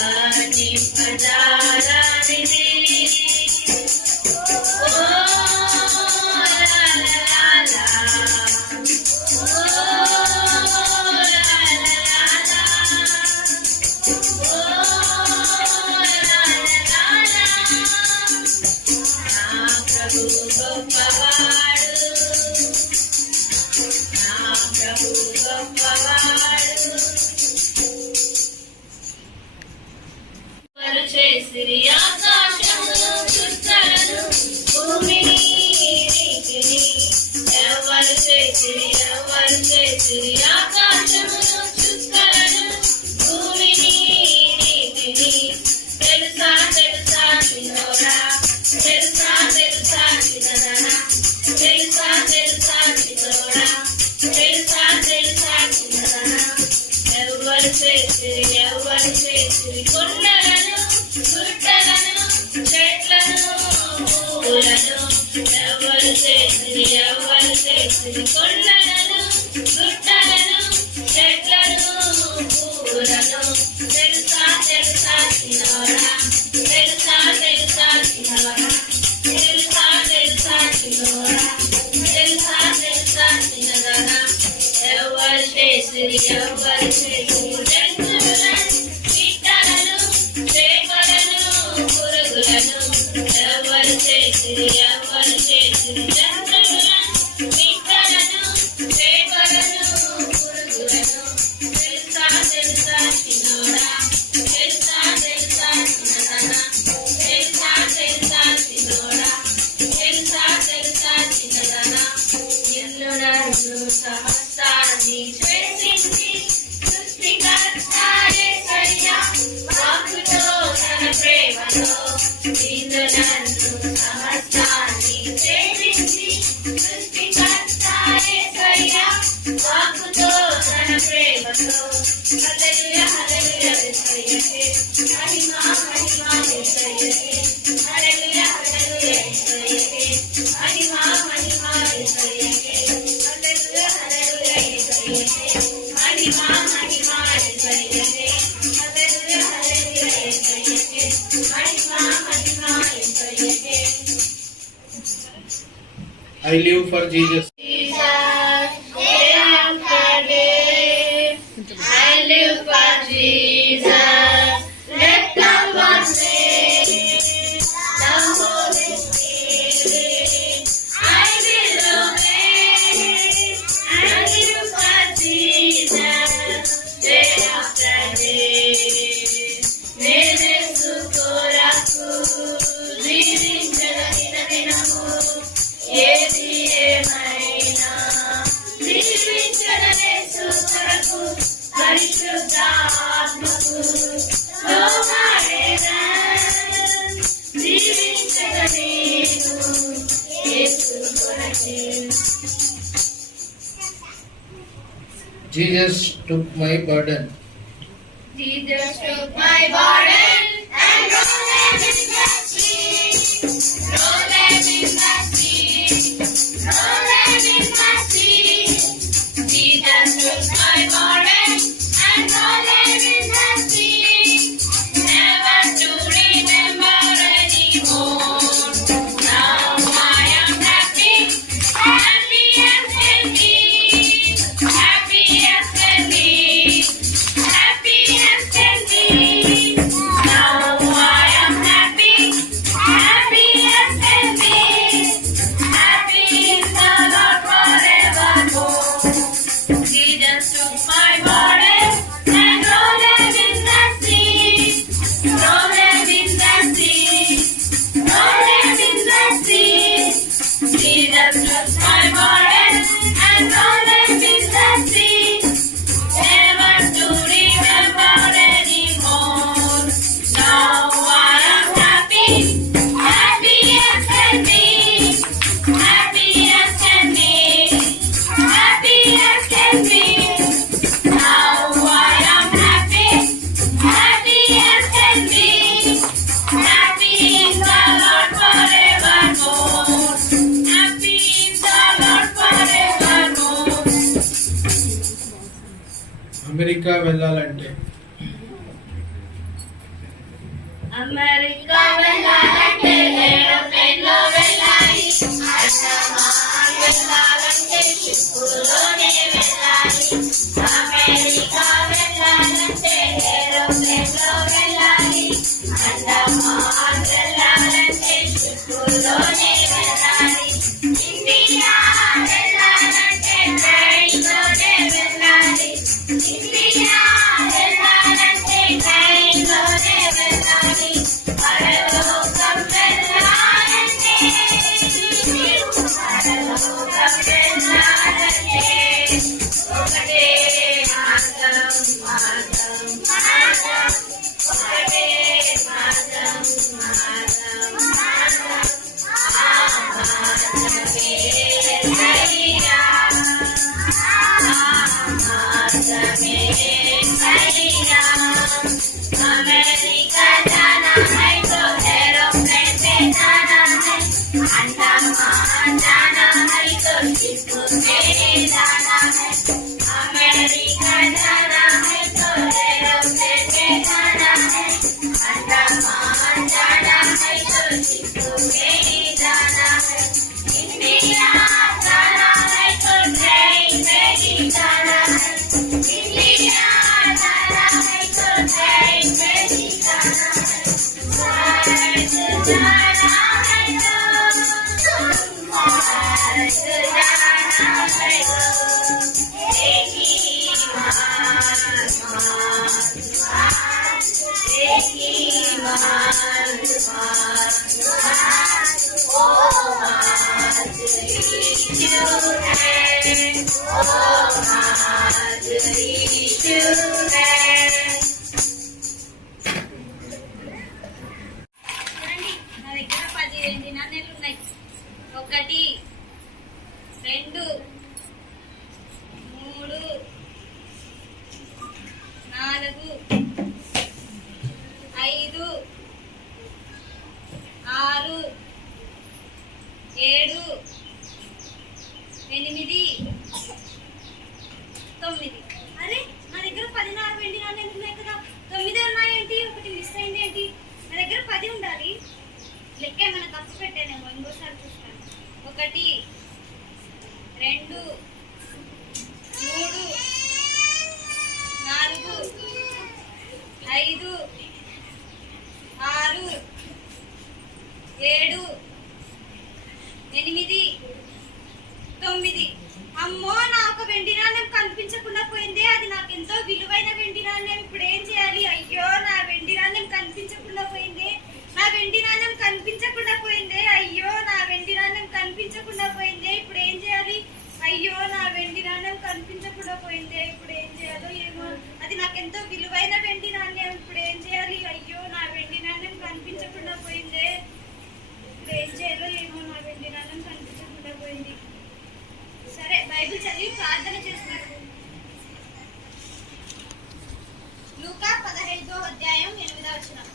पानी पधारा निधि ओ ला ला ला ओ ला ला ला ओ ला ला ला ना प्रभु गोपवाडु ना प्रभु गोपवाडु చేసిరి ఆకాశమును చుట్టలను భూమిని నీటిని ఎవరు చేసిరి ఆకాశమును చుట్టలను భూమిని నీటిని తెలుసా తెలుసా చిన్నోడా తెలుసా తెలుసా చిన్నదనా తెలుసా తెలుసా చిన్నోడా తెలుసా తెలుసా చిన్నదనా ఎవరు చేసిరి కొండలను గుట్టలను చెట్లను పూలను ఎవరు చేసిరి కొండలను గుట్టలను చెట్లను పూలను తెలుసా తెలుసా చిన్నోడా తెలుసా తెలుసా చిన్నవడా తెలుసా తెలుసా చిన్నోడా తెలుసా తెలుసా చిన్నదనా ఎవరు చేసిరి జంతువులను కీటలను చేపలను పురుగులను ఎవరు చేసిరి జంతువులను కీటలను చేపలను పురుగులను తెలుసా తెలుసా చిన్నోడా తెలుసా తెలుసా చిన్నదనా తెలుసా తెలుసా చిన్నోడా తెలుసా తెలుసా చిన్నదనా ఎల్లు నన్ను సమస్తాన్ని చేసింది సృష్టికర్త యేసయ్యా వాక్కుతో తన ప్రేమతో నిన్ను నన్ను సమస్తాన్ని చేసింది సృష్టికర్త యేసయ్యా వాక్కుతో తన ప్రేమతో హల్లెలూయా హల్లెలూయా యేసయ్యకే మహిమా మహిమా యేసయ్యకే హల్లెలూయా హల్లెలూయా యేసయ్యకే మహిమా మహిమా యేసయ్యకే హల్లెలూయా హల్లెలూయా యేసయ్యకే మహిమా మహిమా యేసయ్యకే హల్లెలూయా హల్లెలూయా యేసయ్యకే మహిమా మహిమా యేసయ్యకే I live for Jesus. Jesus, day after day, I live for Jesus. Let the one say, the Holy Spirit, I will obey. I live for Jesus, day after day. Nenesu koraku, జీవించదగిన దినము ఏది ఏమైనా జీవించడనేసు కొరకు పరిశుద్ధాత్మకు లోబడేదా జీవించద నేను యేసు కొరకే Jesus took my burden. Jesus took my burden and rolled it in the sea. Rolled it in the sea. Rolled it in the sea. Jesus took my burden and rolled it in the sea. Never to remember anymore. Now I am happy, happy as can be. Happy as can be. Happy as can be. Now I am happy, happy as can be. Happy in the Lord forevermore. Jesus took my burden and rolled it in the sea. Rolled it in the sea. Rolled it in the sea. Jesus took my burden and rolled it in the sea. Never to remember anymore. Now I am happy, happy as can be. Happy as can be. Happy as can be. Now I am happy, happy as can be. Happy in the Lord forevermore. Happy in the Lord forevermore. America వెళ్ళాలంటే America వెళ్ళాలంటే ఏరోప్లేన్లో వెళ్ళాలి, అండమాన్ వెళ్ళాలంటే షిప్పులోనే వెళ్ళాలి. America వెళ్ళాలంటే ఏరోప్లేన్లో వెళ్ళాలి, అండమాన్ వెళ్ళాలంటే షిప్పులోనే వెళ్ళాలి. India వెళ్ళాలంటే ట్రైన్లోనే వెళ్ళాలి, ఇండియా వెళ్ళాలంటే ట్రైన్లోనే వెళ్ళాలి. పరలోకం వెళ్ళాలంటే, పరలోకం వెళ్ళాలంటే ఒకటే మార్గం, మార్గం, మార్గం, ఒకటే మార్గం, మార్గం, మార్గం, ఆ మార్గమే యేసయ్యా, ఆ మార్గమే యేసయ్యా. अमेरिका जाना है तो एरोप्लेन से जाना है, अंडमान जाना है तो शिप में जाना है. अमेरिका जाना है तो एरोप्लेन से जाना है, अंडमान जाना है तो शिप में जाना है. इंडिया जाना है तो ट्रेन में ही जाना है, इंडिया जाना है तो ट्रेन में ही जाना है. भारत जाना है तो, भारत जाना है तो एक ही मार्ग, एक ही मार्ग, ओ मार्ग यीशु है, ओ मार्ग यीशु है. నా దగ్గర 10 నాణేలు ఉన్నాయి. 1 2 3 4 5 6 7 8 9. అరే నా దగ్గర 16 వెండి నాణేలు ఉన్నాయి కదా, 9 ఉన్నాయేంటి? ఒకటి మిస్ అయింది ఏంటి? నా దగ్గర 10 ఉండాలి. లెక్క ఏమైనా తప్పు పెట్టానేమో, ఇంకోసారి చూస్తాను. 1 2 3 4 5 6 7 8 9. అమ్మో, నాకు వెండి నాణ్యం కనిపించకుండా పోయిందే. అది నాకు ఎంతో విలువైన వెండి నాణ్యం. ఇప్పుడు ఏం చేయాలి? అయ్యో, నా వెండి నాణ్యం కనిపించకుండా పోయిందే, నా వెండి నాణ్యం కనిపించకుండా పోయిందే. అయ్యో, నా వెండి నాణ్యం కనిపించకుండా పోయిందే. ఇప్పుడు ఏం చేయాలి? అయ్యో, నా వెండి నాణ్యం కనిపించకుండా పోయిందే. ఇప్పుడు ఏం చేయాలో ఏమో. అది నాకు ఎంతో విలువైన వెండి నాణ్యం. ఇప్పుడు ఏం చేయాలి? అయ్యో, నా వెండి నాణ్యం కనిపించకుండా పోయిందే. ఇప్పుడు ఏం చేయాలో ఏమో. నా వెండి నాణ్యం కనిపించకుండా పోయింది. సరే, బైబిల్ చదివి ప్రార్థన చేస్తున్నాను. లూకా 15వ అధ్యాయం 8వ వచనం.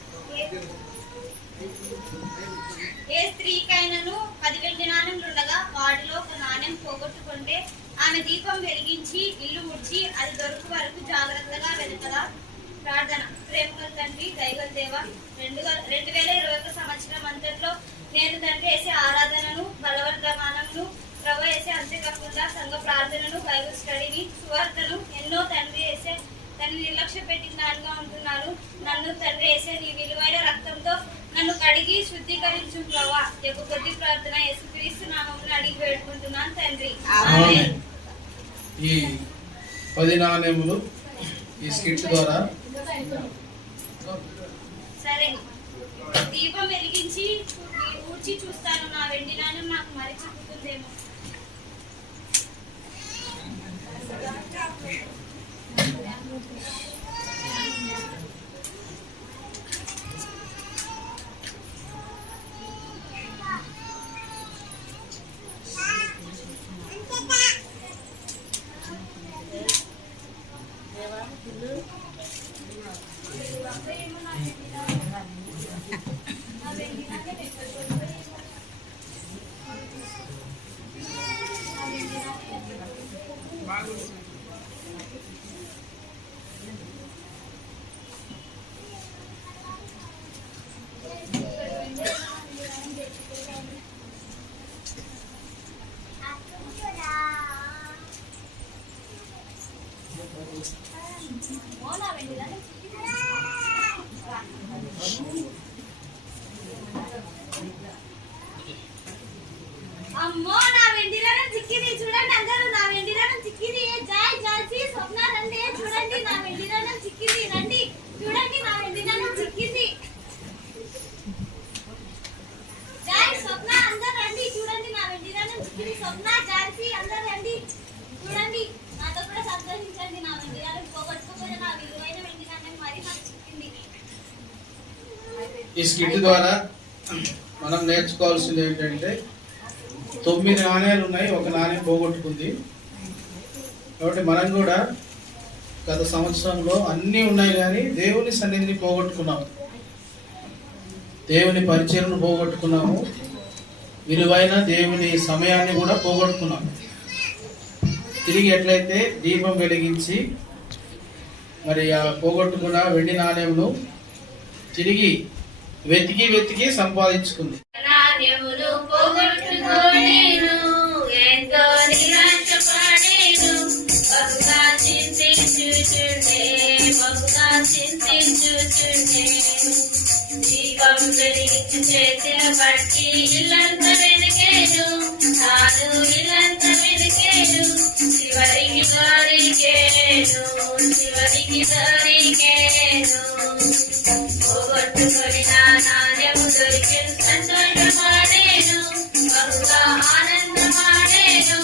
ఏ స్త్రీకైనను 10 వెండి నాణెములు ఉండగా వాటిలో ఒక నాణెం పోగొట్టుకుంటే ఆమె దీపం వెలిగించి ఇల్లు ముడిచి అది దొరుకు వరకు జాగ్రత్తగా వెతకదా. ప్రార్థన. ప్రేమగల తండ్రి, దయగల దేవ, 2021 సంవత్సరం అంతట్లో నేను తండ్రి వేసే ఆరాధనను, బలవర్ధమానమును, ప్రభు వేసే అంతేకాకుండా సంఘ ప్రార్థనను, బైబిల్ స్టడీని, సువార్తను ఎన్నో తండ్రి వేసే తను నిర్లక్ష్య పెట్టిన దానిగా ఉంటున్నాను. నన్ను తండ్రి వేసే నీ విలువైన రక్తంతో నన్ను కడిగి శుద్ధీకరించు ప్రభా. యొక్క కొద్ది ప్రార్థన యేసుక్రీస్తు నామమున అడిగి వేడుకుంటున్నాను తండ్రి, ఆమేన్. ఈ 10 నాణెములు ఈ స్కిట్ ద్వారా సరే, దీపం వెలిగించి ఊడ్చి చూస్తాను. నా వెండి నాణ్యం నాకు మరి చిక్కుతుందేమో. అమ్మో నా వెండిలో చిక్కింది చూడండి అందరూ నా వెండిలో చిక్కింది జాయ్ జాల్సి స్వప్న రండి చూడండి నా వెండిలో చిక్కింది రండి చూడండి నా వెండిలో చిక్కింది జాయ్ స్వప్న అందరూ రండి చూడండి నా వెండిలో చిక్కింది స్వప్న జాల్సి అందరూ రండి చూడండి నాతో కూడా సంతోషించండి నా వెండిలో పోగొట్టుకోకపోతే నా విలువైన వెండిలో మరి నాకు చిక్కింది. ఈ స్కిట్ ద్వారా మనం నేర్చుకోవాల్సింది ఏంటంటే 9 నాణ్యాలు ఉన్నాయి, ఒక నాణ్యం పోగొట్టుకుంది. కాబట్టి మనం కూడా గత సంవత్సరంలో అన్నీ ఉన్నాయి కానీ దేవుని సన్నిధిని పోగొట్టుకున్నాము, దేవుని పరిచయను పోగొట్టుకున్నాము, విలువైన దేవుని సమయాన్ని కూడా పోగొట్టుకున్నాము. తిరిగి ఎట్లయితే దీపం వెలిగించి మరి ఆ పోగొట్టుకున్న వెండి నాణ్యంను తిరిగి వెతికి వెతికి సంపాదించుకుంది. నాణ్యములు పోగొట్టుకోలేను ఎంతో నిరాశపడేను బహుగా చింతించుచుండే దీపం వెలిగించి చేతిలో పట్టి ఇల్లంతా వెతికేను తాను ఇల్లంతా వెతికేను చివరికి దొరికేను పోగొట్టుకొని నా నాణ్యము దొరికెను సంతోషమాడేను బహుగా ఆనందమాడేను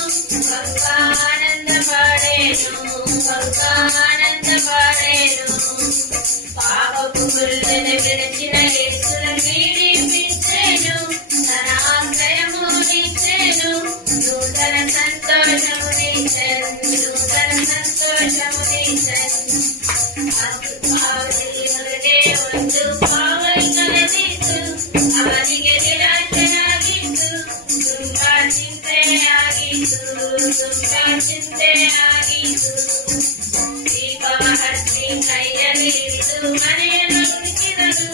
పాపపు గురులను విడిచిన యేసును విడిపించెను తన ఆశ్రయమునిచ్చెను నూతన సంతోషమునిచ్చెను ಒಂದು ಪಾವನ ಕಳೆದಿತ್ತು ಅವನಿಗೆ ನಿರಾಶೆಯಾಗಿತ್ತು ತುಂಬಾ ಚಿಂತೆಯಾಗಿತ್ತು ದೀಪವ ಹಚ್ಚಿ ಕೈಯಲ್ಲಿ ಹಿಡಿದು ಮನೆಯನ್ನು ಹುಡುಕಿದನು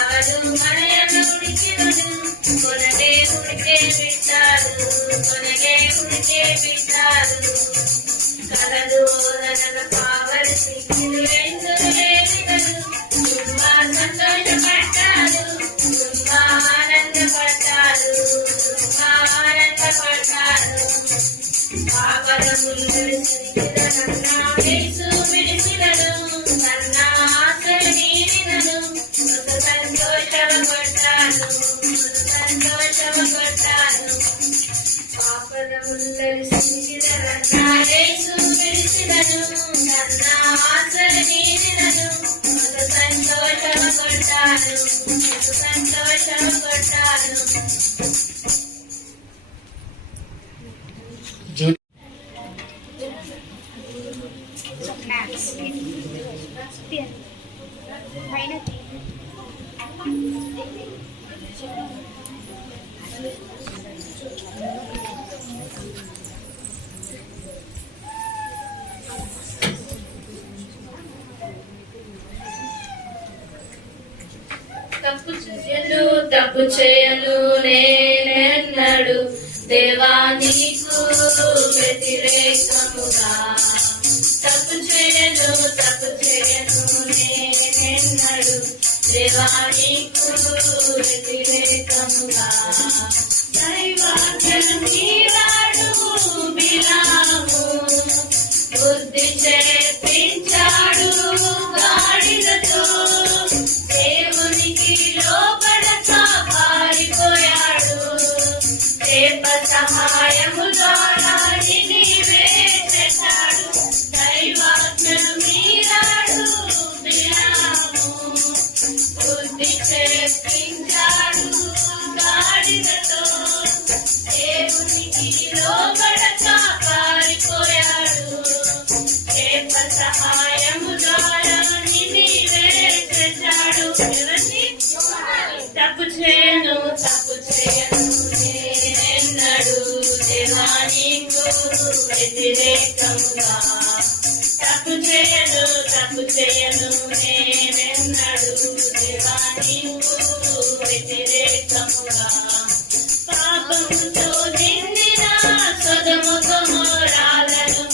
ಅವನು ಮನೆಯನ್ನು ಹುಡುಕಿದನು ಕೊನೆಗೆ ಹುಡುಕೆ ಬಿಟ್ಟಾರು ಕಳೆದು ಹೋದ ನನ್ನ ಪಾವನ ಸಿಕ್ಕಿದು ಎಂದು ಹೇಳಿದನು ತುಂಬಾ ಸಂತೋಷಪಟ್ಟಾರು ತುಂಬಾ ಆನಂದಪಟ್ಟಾರು ಪಾಪದ ಮುಳ್ಳು ಸಿಕ್ಕಿದ ನನ್ನ యేసు ಬಿಡಿಸಿದನು ನನ್ನ ಆಸೆ ನೀಡಿದನು ಸಂತೋಷಪಟ್ಟಾನು ಪಾಪದ ಮುಳ್ಳು ಸಿಕ್ಕಿದ ನನ್ನ యేసు ಬಿಡಿಸಿದನು ನನ್ನ ಆಸೆ ನೀಡಿದನು ಸಂತೋಷಪಟ್ಟಾನು తప్పు చేయను నేనెన్నడు దేవా నీకు వ్యతిరేకముగా తప్పు చేయను నేనెన్నడు దేవా నీకు వ్యతిరేకముగా దైవాజ్ఞను మీరాడు బిలాము బుద్ధి చేర్పించాడు గాడిదతో దేవునికి లోబడక పారిపోయాడు రేప సహాయము ద్వారా నివేశాడు దైవాజ్ఞను మీరాడు బిలాము బుద్ధి చేర్పించాడు గాడిదతో దేవునికి లోబడక పారిపోయాడు రేప సహాయము ద్వారా నివేశాడు తప్పు చేయను నేనెన్నడు దేవా నీకు వ్యతిరేకముగా తప్పు చేయను నేనెన్నడు దేవా నీకు వ్యతిరేకముగా పాపముతో నిండిన సొదొమ గొమొర్రాలను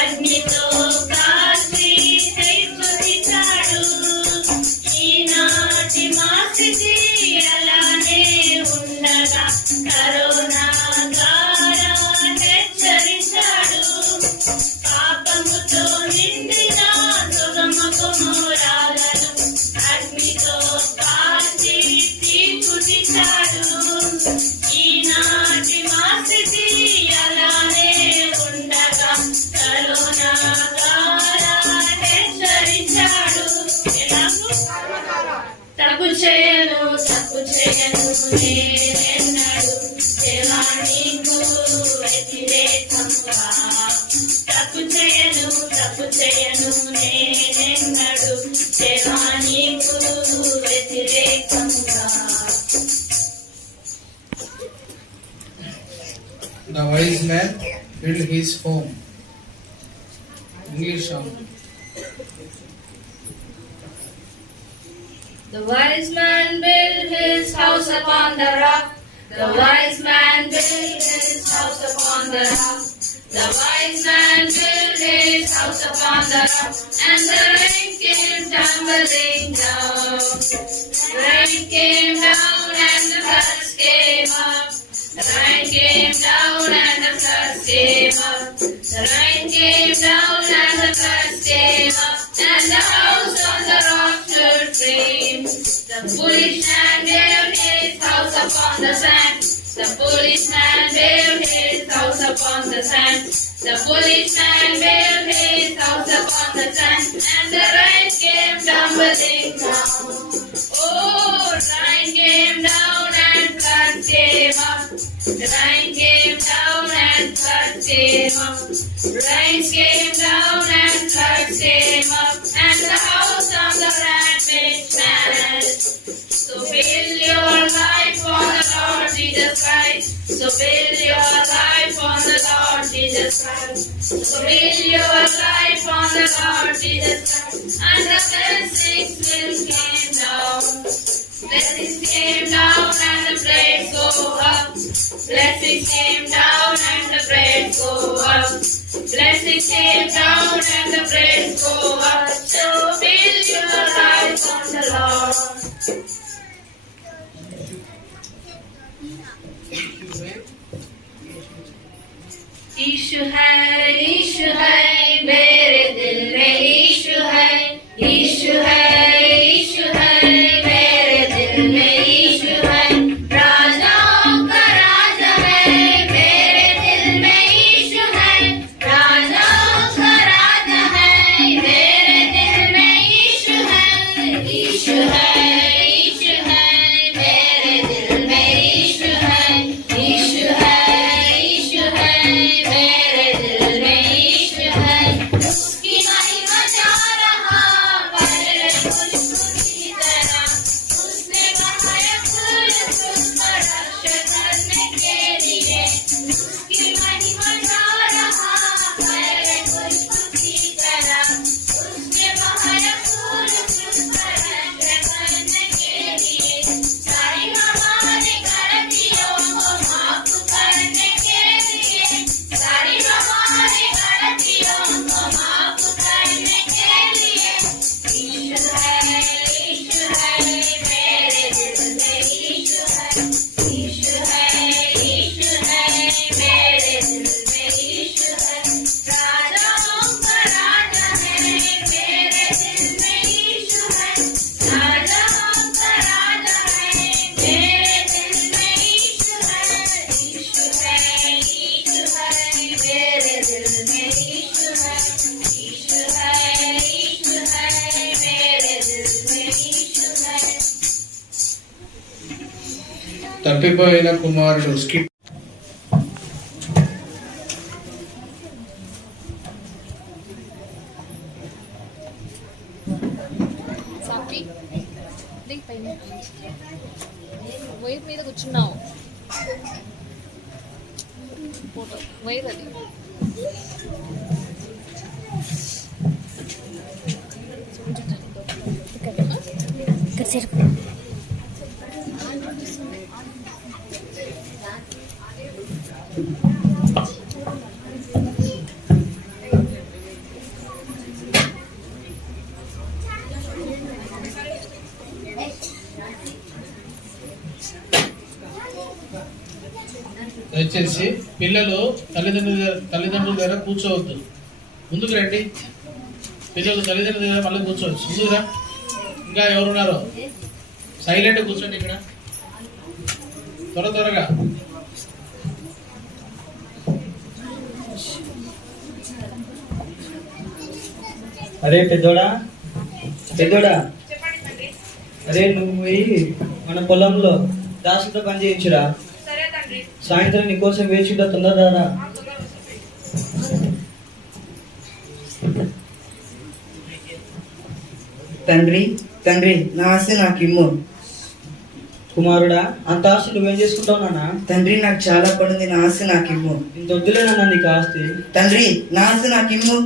అగ్నితో కాల్చి తీర్చుదిశా తప్పు చేయను నేనెన్నడు దేవా నీకు వ్యతిరేకంగా తప్పు చేయను నేనెన్నడు దేవా నీకు వ్యతిరేకంగా. The wise man built his home. English song. The wise man built his house upon the rock. The wise man built his house upon the rock. The wise man built his house upon the rock, and the rain came tumbling down. The rain came down and the floods came up. The rain came down and the floods came up. The rain came down and the floods came up, and the house on the rock stood firm. The foolish man built his house upon the sand. The foolish man built his house upon the sand. The foolish man built his house upon the sand, and the rain came tumbling down. Oh, rain came down and floods came up. The rain came down and floods came up. Rain came down and floods came up, and the house on the rock made mad. So build your life on the Lord Jesus Christ. So build your life on the Lord Jesus Christ. So build your life on the Lord Jesus Christ, and the blessings will came down. Blessings came down and the praise go up. Blessings came down and the praise go up. Blessings came down and the praise go up. So build your life on the Lord. Ishu है मेरे दिल में issue है मेरे दिल में issue है राजाओं का राजा है मेरे दिल में ईशु है राजाओं का राजा है मेरे दिल में ईशु है मेरे दिल में ईशु है मेरे दिल में ईशु है उसकी महिमा जा रहा पर उसकी तरह उसने बहाया फूल पर रक्षा करने के लिए उसकी महिमा जा रहा पर उसकी तरह उसने बहाया फूल पर रक्षा करने के लिए सारी हमारी गलतियों को माफ करने के लिए सारी हमारी गलतियों को माफ करने के लिए ईशु है मेरे दिल में ईशु है मेरे दिल में ईशु है राजाओं का राजा है मेरे दिल में ईशु है राजाओं का राजा है मेरे दिल में ईशु है मेरे दिल में ईशु है मेरे दिल में ईशु है తప్పిపోయిన కుమారుడు స్కిప్. సాపి పైన వైర్ మీద కూర్చున్నావు ఫోటో వైర్ అది దయచేసి పిల్లలు తల్లిదండ్రుల దగ్గర కూర్చోవద్దు, ముందుకు రండి. పిల్లలు తల్లిదండ్రుల దగ్గర మళ్ళీ కూర్చోవచ్చు, ముందుకురా. ఇంకా ఎవరున్నారో సైలెంట్ కూర్చోండి ఇక్కడ, త్వరగా. అరే పెద్దోడా అరే నువ్వు పోయి మన పొలంలో దాసుతో పని చేయించురా. సరే తండ్రి. సాయంత్రం నీకోసం వేచిట తొందరరా. ఆ, తొందరగా వస్తాను. తండ్రి తండ్రి నా ఆశ నాకు ఇమ్ము. కుమారుడా, అంత ఆస్తి నువ్వేం చేసుకుంటావు నాన్న? తండ్రి నాకు చాలా పడింది, నా ఆశ నాకు ఇమ్ము. ఇంత వద్దులేనా నీకు ఆస్తి? తండ్రి నా ఆశ నాకు ఇమ్ము.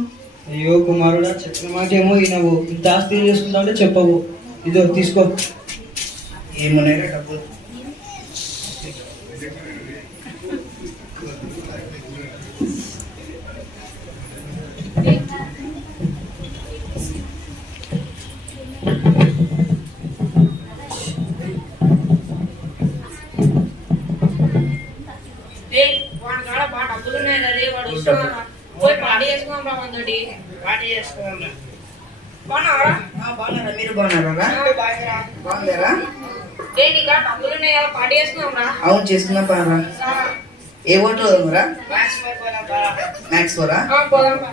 అయ్యో కుమారుడా, చెప్పిన మాటేమో వినవు. ఇంత ఆస్తి ఏం చేసుకుంటావు అంటే చెప్పవు. ఇదో తీసుకో. ఏమున్నాయి డబ్బులు? రే వాడి కాడ బాగా డబ్బులు ఉన్నాయి రే, వాడు వస్తున్నారా? పోయి పార్టీ చేసుకుందాం రా మనతోటి. పార్టీ చేసుకోవాలా? బాగున్నావా? బాగున్నారా? మీరు బాగున్నారా? బాగుందారా? రే నీ కాడ డబ్బులు ఉన్నాయి కదా, పార్టీ చేసుకుందాం రా. అవును చేసుకున్నా పారా. ఏ ఓటు వదలరా? మ్యాక్స్ పోరా? పోదాం రా.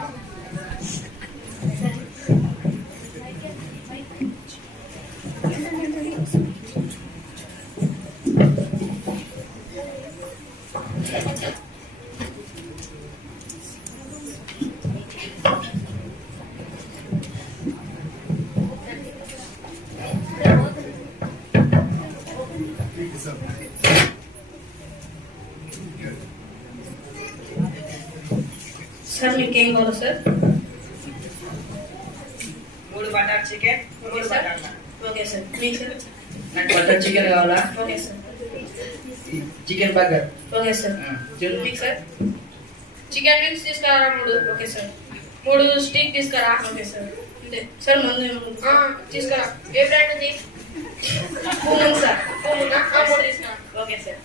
సార్ మీకేం కావాలి sir? 3 butter chicken, 3 butter non. Okay sir. మీకు సార్? నాకు బటర్ చికెన్ కావాలా? Okay sir. Chicken burger. Okay sir. మీకు సార్? చికెన్ వింగ్స్ తీసుకురా 3. Okay sir. 3 స్టీక్ తీసుకురా. Okay sir. అంతే సార్. మందు తీసుకురా. ఏ బ్రాండ్ ఉంది? పూముంది సార్. పూముందా? 3 తీసుకురా. Okay sir.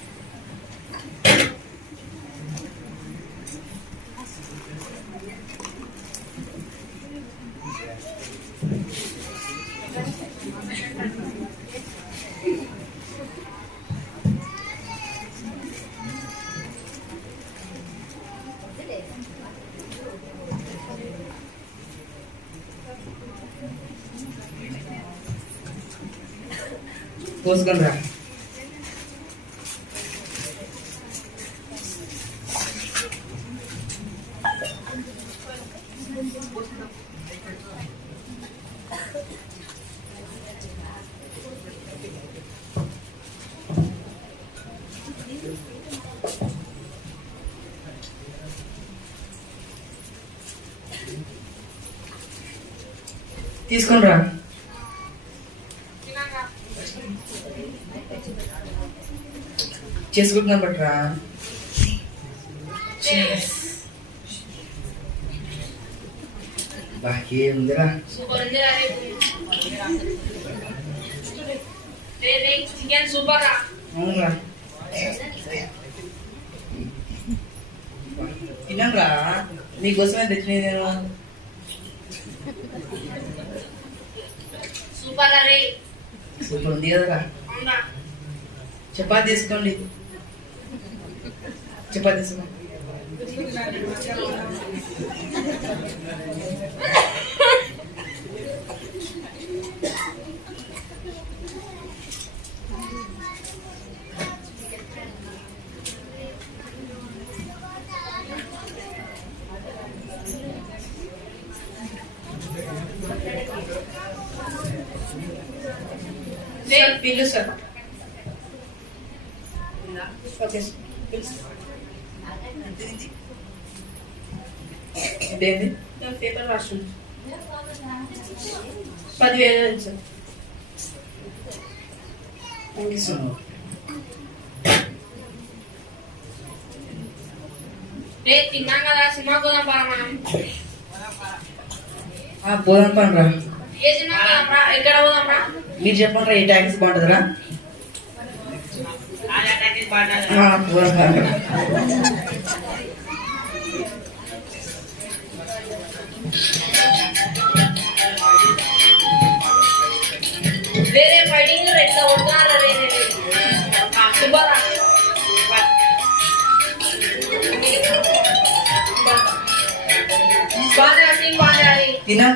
పోసుకొని రా. తీసుకొని రా. చేసుకుంటున్నా బట్రా. బాకీ ఉందిరా. సూపర్ ఉంది రా. రే చికెన్ సూపర్ రా. అవునరా, తినంరా. నీకోసమే తెచ్చినది నేను. సూపర్ రా రే. సూపర్ ఉంది కదరా. అవునా? చపాతీ తీసుకోండి. చపాతీ తీసుకోండి. Sir bill sir. Okay sir. ఇదేంటి? పేపర్ రాస్తుంది. 10,000 sir. Thank you so much. రే తిన్నాం కదా, సినిమా పోదాం పరా మనం. పోదాం పనిరా. ఏ సినిమా పోదాం రా? ఎక్కడ పోదాం రా? మీరు చెప్పండి, ఏ ట్యాక్సీ బాగుంటుందిరా? పోదాం పనిరా. వేరే ఫైటింగ్ ఎట్లా కొడుతున్నారు రే. సూపర్ తినా.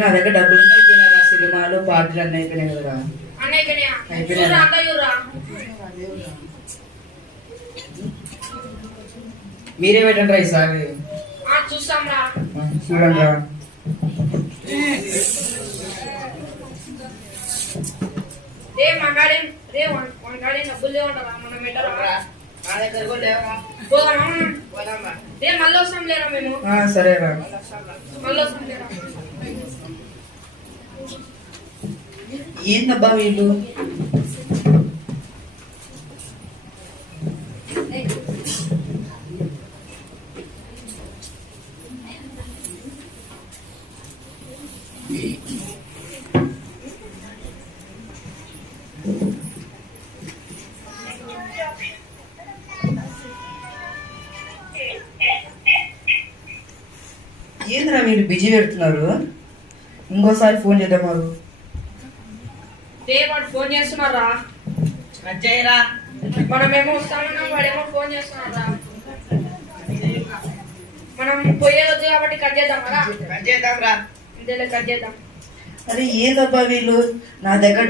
నా దగ్గర డబ్బులు అయిపోయినా సినిమాలు పాటలు అన్నీ అయిపోయినాయి కదరా. మీరే పెట్టండి రా ఈసారి. చూస్తాం రా. చూడండి రా. రే మగాడే రే వంగాడే డబ్బులు లేవంటారా మనం పెట్టరా. నా దగ్గర కూడా లేవరా. రే మళ్ళీ వస్తాం లేరా మేము. సరేరా. మళ్ళీ వస్తాం లేరా. ఏందబ్బా వీళ్ళు? ఏంద్రా మీరు బిజీ పెడుతున్నారు? ఇంకోసారి ఫోన్ చేద్దాం మాకు. రే వాడు ఫోన్ చేస్తున్నారా. అజ్జయ్యరా. మనమేమో వస్తామన్నాం, వాడేమో ఫోన్ చేస్తున్నారా. మనం పోయేది వద్దు కాబట్టి కట్ చేద్దాం కదా. కట్ చేద్దాం రా. ఇంతేలే కట్ చేద్దాం. అరే ఏందబ్బా వీళ్ళు? నా దగ్గర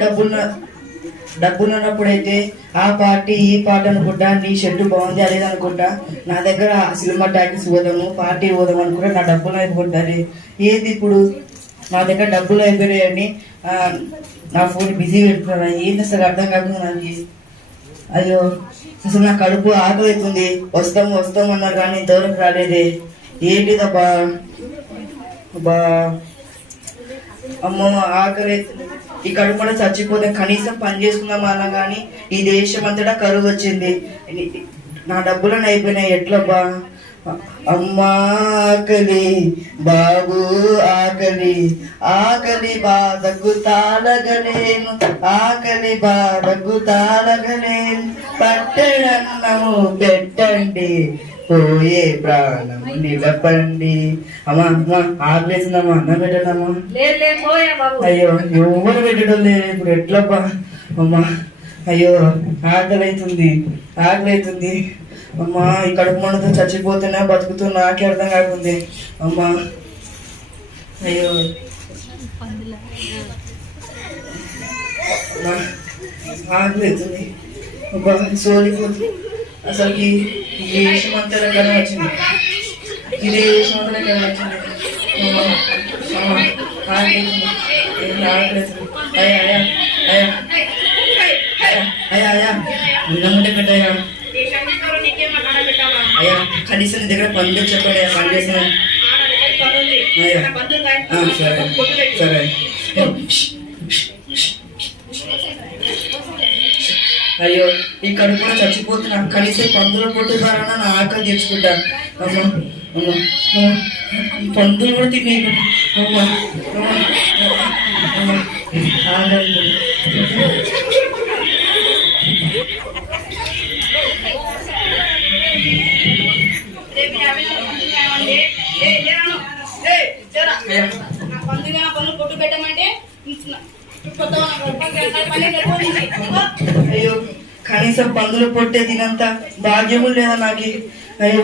డబ్బులు ఉన్నప్పుడైతే ఆ పార్టీ ఈ పాట అనుకుంటా, నీ షర్టు బాగుంది అదేది అనుకుంటా, నా దగ్గర సినిమా టాకీస్ పోదాము పార్టీ పోదాము అనుకుంటా నా డబ్బులు అయిపోతారు. ఏంది ఇప్పుడు నా దగ్గర డబ్బులు అయిపోయాయని నా ఫోన్ బిజీ పెడుతున్నా. ఏంది అసలు అర్థం కాకుండా నాకు. అయ్యో అసలు నా కడుపు ఆకలి అవుతుంది. వస్తాము అన్నారు కానీ ఇంతవరకు రాలేదే. ఏంటిదబ్బా బా అమ్మో ఆకలి. ఈ కడుపు కూడా చచ్చిపోతే కనీసం పని చేసుకుందాం అన్నా కానీ ఈ దేశం అంతటా కరువు వచ్చింది. నా డబ్బులను అయిపోయినాయి. ఎట్లబ్బా? అమ్మా ఆకలి, బాబు ఆకలి, ఆకలి బాధకు తాళగలేను, ఆకలి బాధకు తాళగలేను, పట్టెడన్నము పెట్టండి, పోయే ప్రాణము నిలపండి. అమ్మా అమ్మా ఆకలేసిందమ్మా, అన్నం పెట్టండమ్మా. అయ్యో ఎవరు పెట్టడం లేదు ఇప్పుడు. ఎట్లబ్బా అమ్మా? అయ్యో ఆకలి అవుతుంది అమ్మా. ఈ కడుపు మంటతో చచ్చిపోతున్నా బతుకుతున్నా నాకే అర్థం కాకుంది అమ్మా. అయ్యో ఆకలి అవుతుంది అబ్బా. సోలిపోతుంది అసలు. ఈ దేశం అంతా రకాల వచ్చింది. ఈ దేశం అంతా రకాల వచ్చింది అమ్మా. ఆకలి అవుతుంది. అయ్యా ఉన్నముంటే పెట్టాయా? అయ్యా కనీసం నీ దగ్గర పనులు చెప్పండి. పని చేసిన సరే. అయ్యో ఈ కడుపులో చచ్చిపోతున్నా. కనీసం పందుల పొట్టు ద్వారా నా ఆకలి తెచ్చుకుంటాను. అమ్మా పందులు కూడా తినే. అమ్మా ఆకలి. పొట్టు పెట్టమంటే అయ్యో కనీసం పందులు పొట్టే తినంత భాగ్యము లేదా నాకు. అయ్యో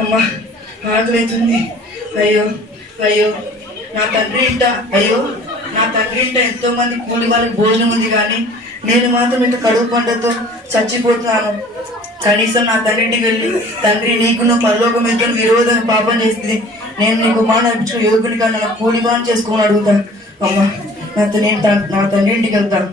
అమ్మా ఆకలి అవుతుంది. అయ్యో నా తండ్రి ఇంట ఎంతో మంది కూలి వాళ్ళకి భోజనం ఉంది కానీ నేను మాత్రం ఇంకా కడుపు పంటతో చచ్చిపోతున్నాను. కనీసం నా తండ్రింటికి వెళ్ళి, తండ్రి నీకు నువ్వు పరలోకం ఎంతో విరోధం పాపం చేస్తుంది, నేను నీకు మాట అనిపించిన యోగుని కానీ నా కూలి బాగా చేసుకోమని అడుగుతాను. అమ్మా నా తండ్రి ఇంటికి వెళ్తాను.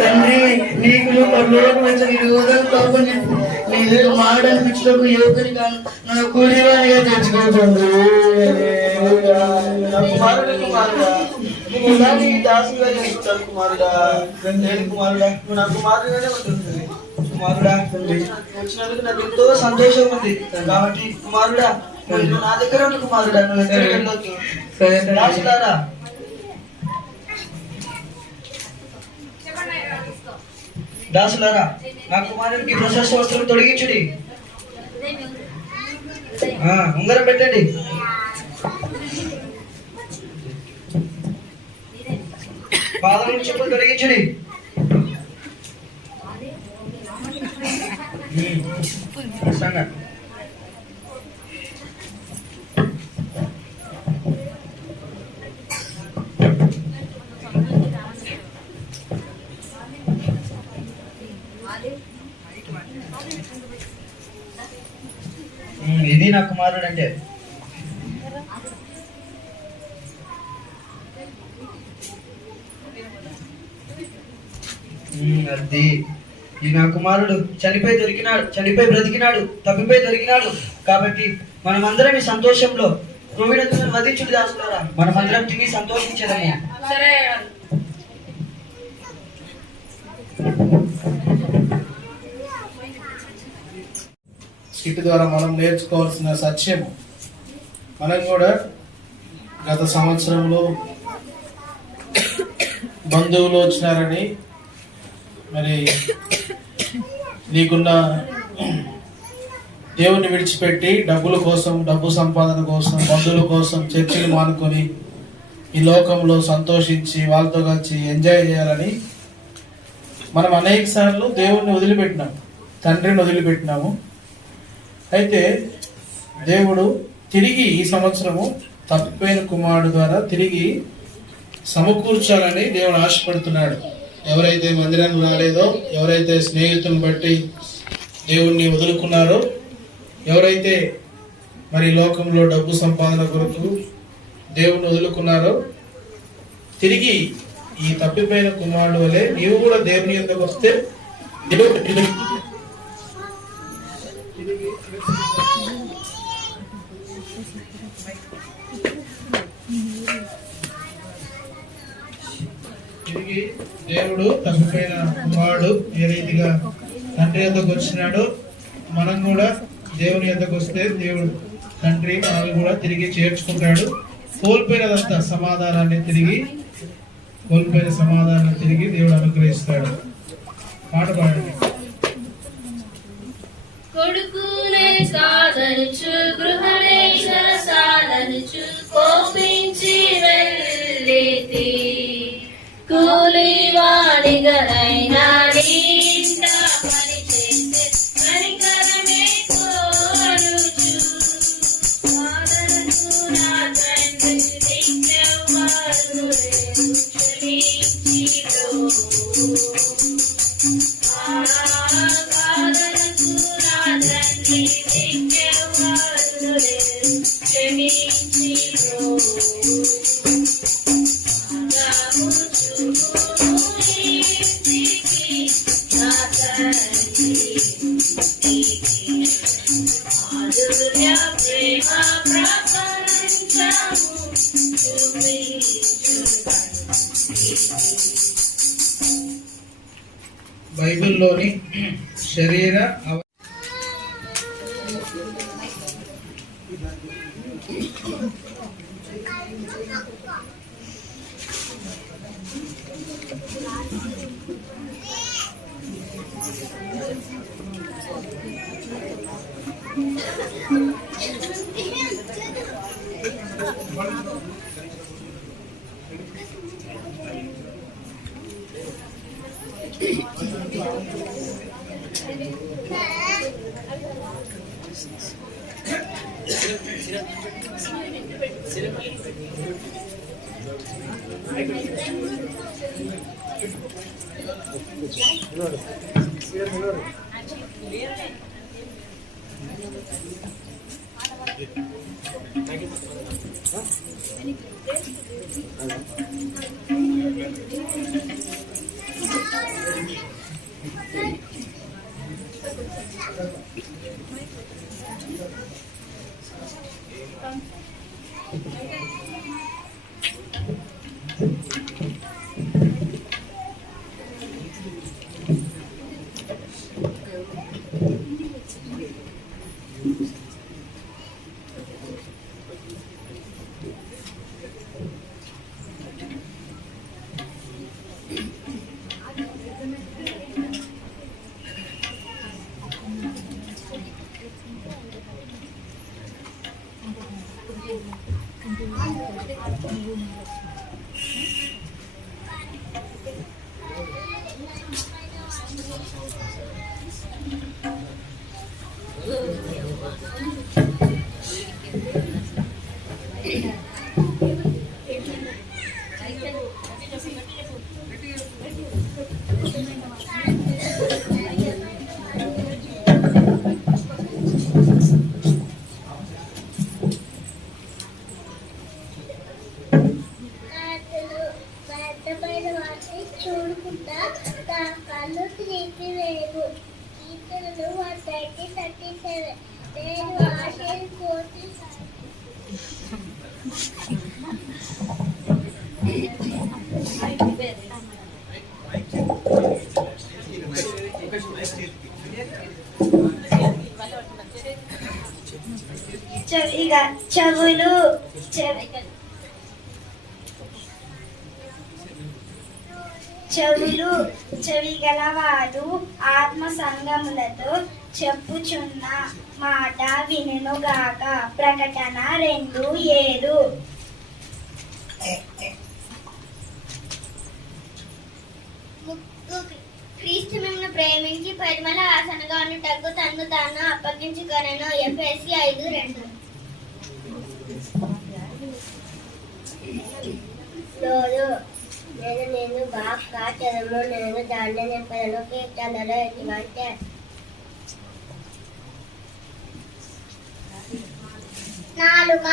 తండ్రి నీకు నువ్వు పరలోకం ఎంతో విరోధం పాపం చేస్తుంది, నేను మాట అనిపించిన యోగుని కానీ నా కూలి వాడిగా తెచ్చుకోతుంది. వచ్చినందుకు నాకు ఎంతో సంతోషం ఉంది. కాబట్టి కుమారుడా నా దగ్గర ఉన్న కుమారుడా నువ్వు ఎక్కడికి వెళ్ళొద్దు. దాసులారా దాసులారా నా కుమారుడికి ప్రశస్త వస్త్రం తొడిగించుడి. ఉంగరం పెట్టండి. పాదములు చెప్పులు తొలగించుడి. వస్తానా? ఇది నా కుమారుడు అంటే. అది ఈ నా కుమారుడు చనిపోయి బ్రతికినాడు, తప్పిపోయి దొరికినాడు. కాబట్టి మనమందరం ఈ సంతోషంలో క్రొవ్వినతులను వధించుడు దాసులారా, మనమందరం తిరిగి సంతోషించదము. స్కిట్ ద్వారా మనం నేర్చుకోవాల్సిన సత్యము, మనం కూడా గత సంవత్సరంలో బంధువులు వచ్చినారని మరి నీకున్న దేవుని విడిచిపెట్టి డబ్బుల కోసం, డబ్బు సంపాదన కోసం, బంధువుల కోసం చర్చిలు మానుకొని ఈ లోకంలో సంతోషించి వాళ్ళతో కలిసి ఎంజాయ్ చేయాలని మనం అనేక సార్లు దేవుణ్ణి వదిలిపెట్టినాము, తండ్రిని వదిలిపెట్టినాము. అయితే దేవుడు తిరిగి ఈ సంవత్సరము తప్పిపోయిన కుమారుడు ద్వారా తిరిగి సమకూర్చాలని దేవుడు ఆశపడుతున్నాడు. ఎవరైతే మందిరానికి రాలేదో, ఎవరైతే స్నేహితులను బట్టి దేవుణ్ణి వదులుకున్నారో, ఎవరైతే మరి లోకంలో డబ్బు సంపాదన కొరకు దేవుణ్ణి వదులుకున్నారో, తిరిగి ఈ తప్పిపోయిన కుమారుడు వలె నీవు కూడా దేవుని యొద్దకు వస్తే తిరిగి దేవుడు తప్పిపోయిన కుమారుడు ఏ రీతిగా తండ్రి యొద్దకు వచ్చినాడో మనం కూడా దేవుని యొద్దకు వస్తే దేవుడు తండ్రి మనల్ని కూడా తిరిగి చేర్చుకుంటాడు. కోల్పోయినదంతా కోల్పోయిన సమాధానాన్ని తిరిగి దేవుడు అనుగ్రహిస్తాడు. పాట పాడండి. కొడుకునే సాధనుచు గృహణేశ్వర సాధనుచు కోపించి వెళ్ళేతి కూలివాడిగనైనా నింట పనిచేసే కనికరమే కోరుచు సాధనకు నా తండ్రి దిక్కెవ్వరు లేరు క్షమించిరో సాధనకు నా తండ్రి దిక్కెవ్వరు లేరు క్షమించిరో బైబిల్లోని శరీర చెవులు చెవిగలవాడు ఆత్మ సంగములతో చెప్పుచున్న మాట వినుగాక. ప్రకటన 2:7. క్రీస్తు మిమ్మల్ని ప్రేమించి పరిమళ ఆసనగా ఉన్నటకు తన్ను తాను అప్పగించుకొనెను. ఎఫెసీ 5:2. నేను బాగా చదువు నేను దాంట్లో చెప్పాను కీర్తనలో ఎటువంటి నాలుక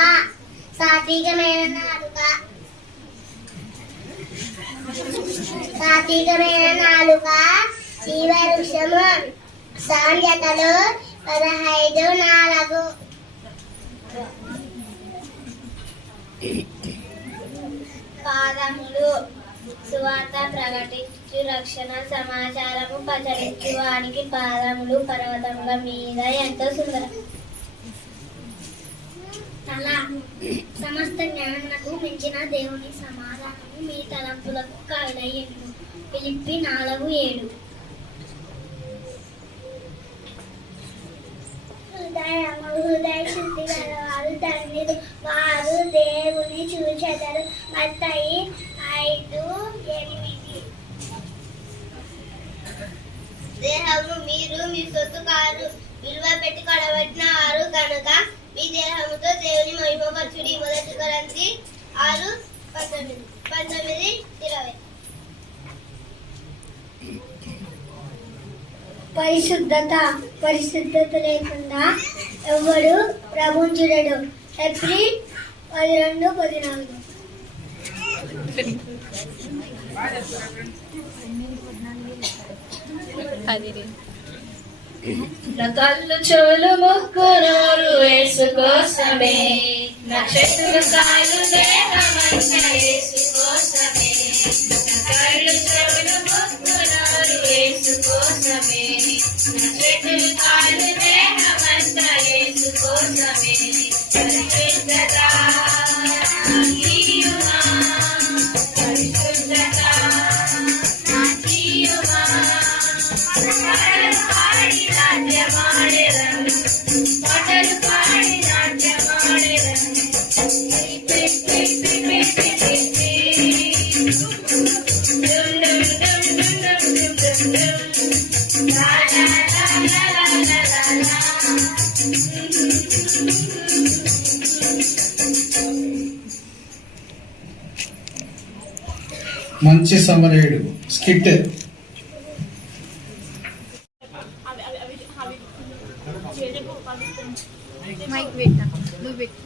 సాత్వికమైన నాలుక జీవవృక్షము. సాంఖ్యతలు 15:4. పాదములు సువార్త ప్రకటించు రక్షణ సమాచారము ప్రచురించు వానికి పాదములు పర్వతముల మీద ఎంతో సుందరం. తల సమస్త జ్ఞానమునకు మించిన దేవుని సమాధానము మీ తలంపులకు కాయలయ్యును. ఫిలిప్పీ 4:7. హృదయ శుద్ధి గలవారు ధన్యులు, వారు దేవుని చూచెదరు. మత్తయి 5:8. దేహము మీరు మీ సొత్తు కారు, విలువ పెట్టి కొనబడిన వారు కనుక మీ దేహముతో దేవుని మహిమపరచుడి. 1 కొరింథీ 6:19-20. పరిశుద్ధత లేకుండా ఎవడు ప్రభువును చూడడు. ఏప్రిల్ 12-14. కళ్ళు చెవులు ముక్కు నోరు యేసు కోసమే, నక్షత్రులు కాళ్ళు దేహమంతా యేసు కోసమే. కళ్ళు చెవులు ముక్కు నోరు యేసు కోసమే, నక్షత్రులు కాళ్ళు దేహమంతా యేసు కోసమే. పరిశుద్ధత నాకీయుమా, పరిశుద్ధత నాకీయుమా. పాడి నాట్యమాడెదను, పాటలు పాడి నాట్యమాడెదను. మంచి సమరేయుడు స్కిట్. మైక్ పెట్టా నువ్వు పెట్టు.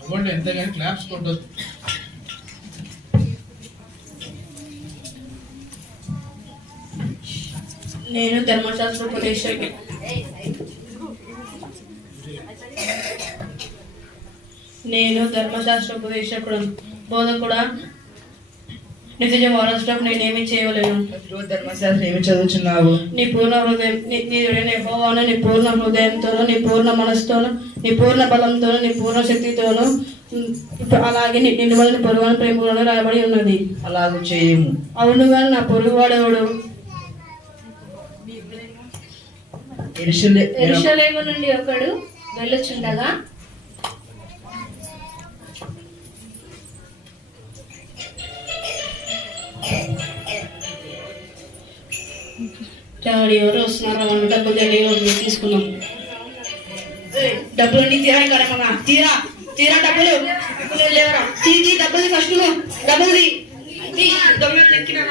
అవ్వండి ఎంతగాని క్లాప్స్ కొట్టొద్దు. నేను ధర్మశాస్త్ర ఉపదేశకుడు బోధకుడా నిజ వారసులకు నేనేమి చేయవలేను. ధర్మశాస్త్రం ఏమి చదువుచున్నావు? నీ పూర్ణ హృదయం యెహోవాను నీ పూర్ణ హృదయంతోను, నీ పూర్ణ మనసుతోను, నీ పూర్ణ బలంతోను, నీ పూర్ణ శక్తితోను, అలాగే నిన్ను వలన పొరుగువాని ప్రేమను రాయబడి ఉన్నది. అలాగూ చేయము. అవును కానీ నా పొరుగువాడెవడు? యెరూషలేము నుండి ఒకడు వెళ్ళుచుండగా డాడీ ఎవరు వస్తున్నారా మన డబ్బులు తెలియదు తీసుకున్నాం. డబ్బులు అన్ని తీరా ఇక్కడ మన తీరా తీరా డబ్బులు లేవరా తీ డబ్బులు ఫస్ట్ డబ్బులు దొంగ ఎక్కినా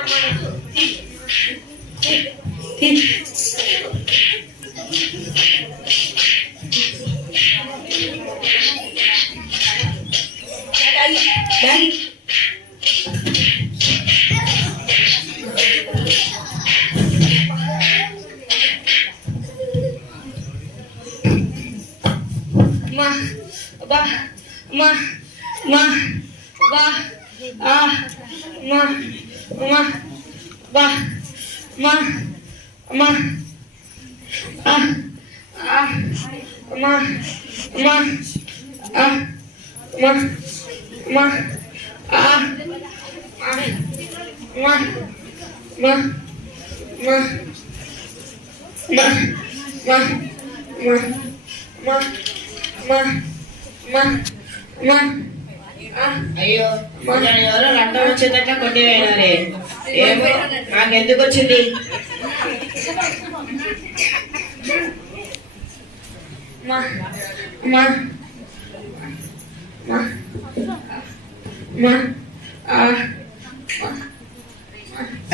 అయ్యో ఎవరో రక్తం వచ్చేటట్లా కొట్టివేయాలి. ఏమో నాకెందుకు వచ్చింది?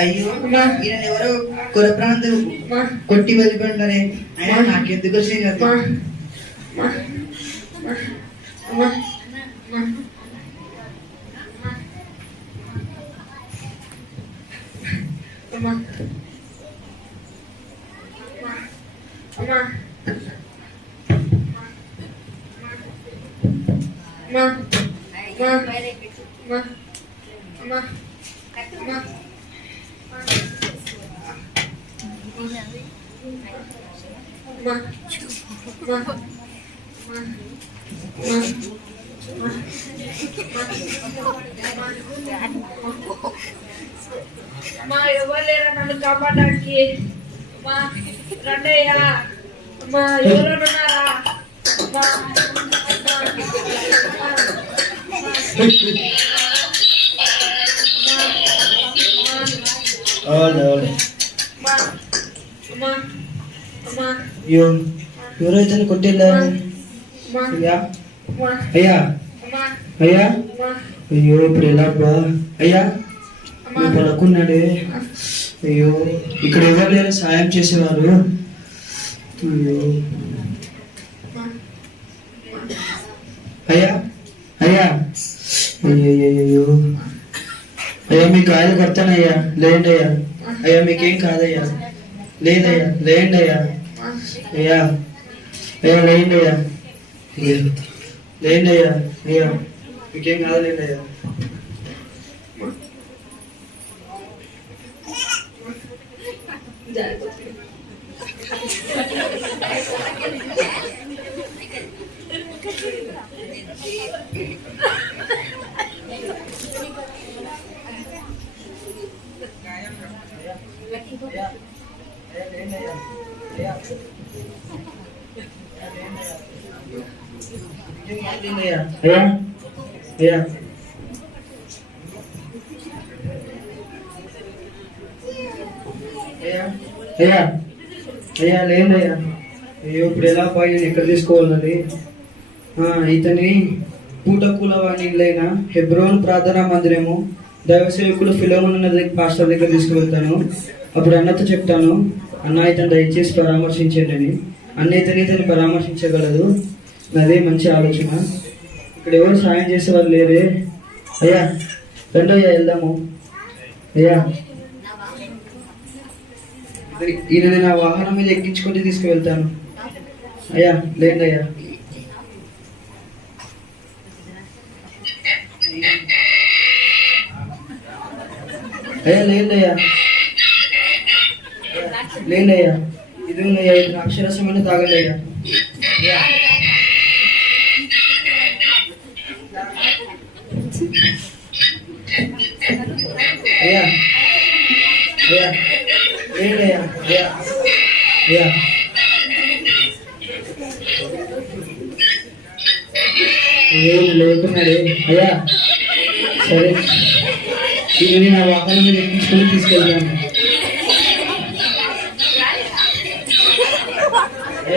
అయ్యో ఈయన ఎవరో కురప్రాంతం కొట్టి వెళ్ళిపోయినారే. అయినా నాకెందుకు వచ్చింది కదా? అమ్మా ఎవరు లేరా నన్ను కాపాడడానికి? అమ్మా రండయ్యా, అమ్మా ఎవరు ఉన్నారా? అమ్మా ఎవరైతే కొట్టేలా? అయ్యా అయ్యా అయ్యా అయ్యో ఇప్పుడు ఎలా బా? అయ్యా నేను పడుకున్నాడే. అయ్యో ఇక్కడ ఎవరు లేరు సాయం చేసేవారు. అయ్యో అయ్యా అయ్యా అయ్యో అయ్యా మీకు ఆయన కొడతానయ్యా. లేండి అయ్యా. అయ్యా మీకేం కాదయ్యా. లేదయ్యా లేండి అయ్యా. అయ్యా అయ్యా లేండి అయ్యా. లేండి అయ్యా. అయ్యా మీకేం కాదులేండి అయ్యా. అయ్యా అయ్యా లేదయ్యా. అయ్యో ఇప్పుడు ఎలా పోయి నేను ఎక్కడ తీసుకోవాలని? ఇతని పూటకూలవాణిలైన హెబ్రోన్ ప్రార్థనా మందిరము దైవ సేవకులు ఫిలోమోను పాస్టర్ దగ్గర తీసుకువెళ్తాను. అప్పుడు అన్నతో చెప్తాను, అన్న ఇతను దయచేసి పరామర్శించండి అని. అన్న ఇతని పరామర్శించగలదు. అదే మంచి ఆలోచన. ఇక్కడ ఎవరు సాయం చేసే వాళ్ళు లేరే. అయ్యా రండయ్యా వెళ్దాము. అయ్యా ఈయన నా వాహనం మీద ఎక్కించుకుంటే తీసుకువెళ్తాను. అయ్యా లేండి అయ్యా. అయ్యా లేండి అయ్యా. లేండి అయ్యా. ఇది ఉన్నాయ్యా, ఇది అక్షరసమైన తాగండి అయ్యా. అయ్యా అయ్యా లేండి అయ్యా. అయ్యా అయ్యా ఏం లేకున్నాడే. అయ్యా సరే ఈయన నా వాహనం మీద ఎక్కించుకొని తీసుకెళ్తాను.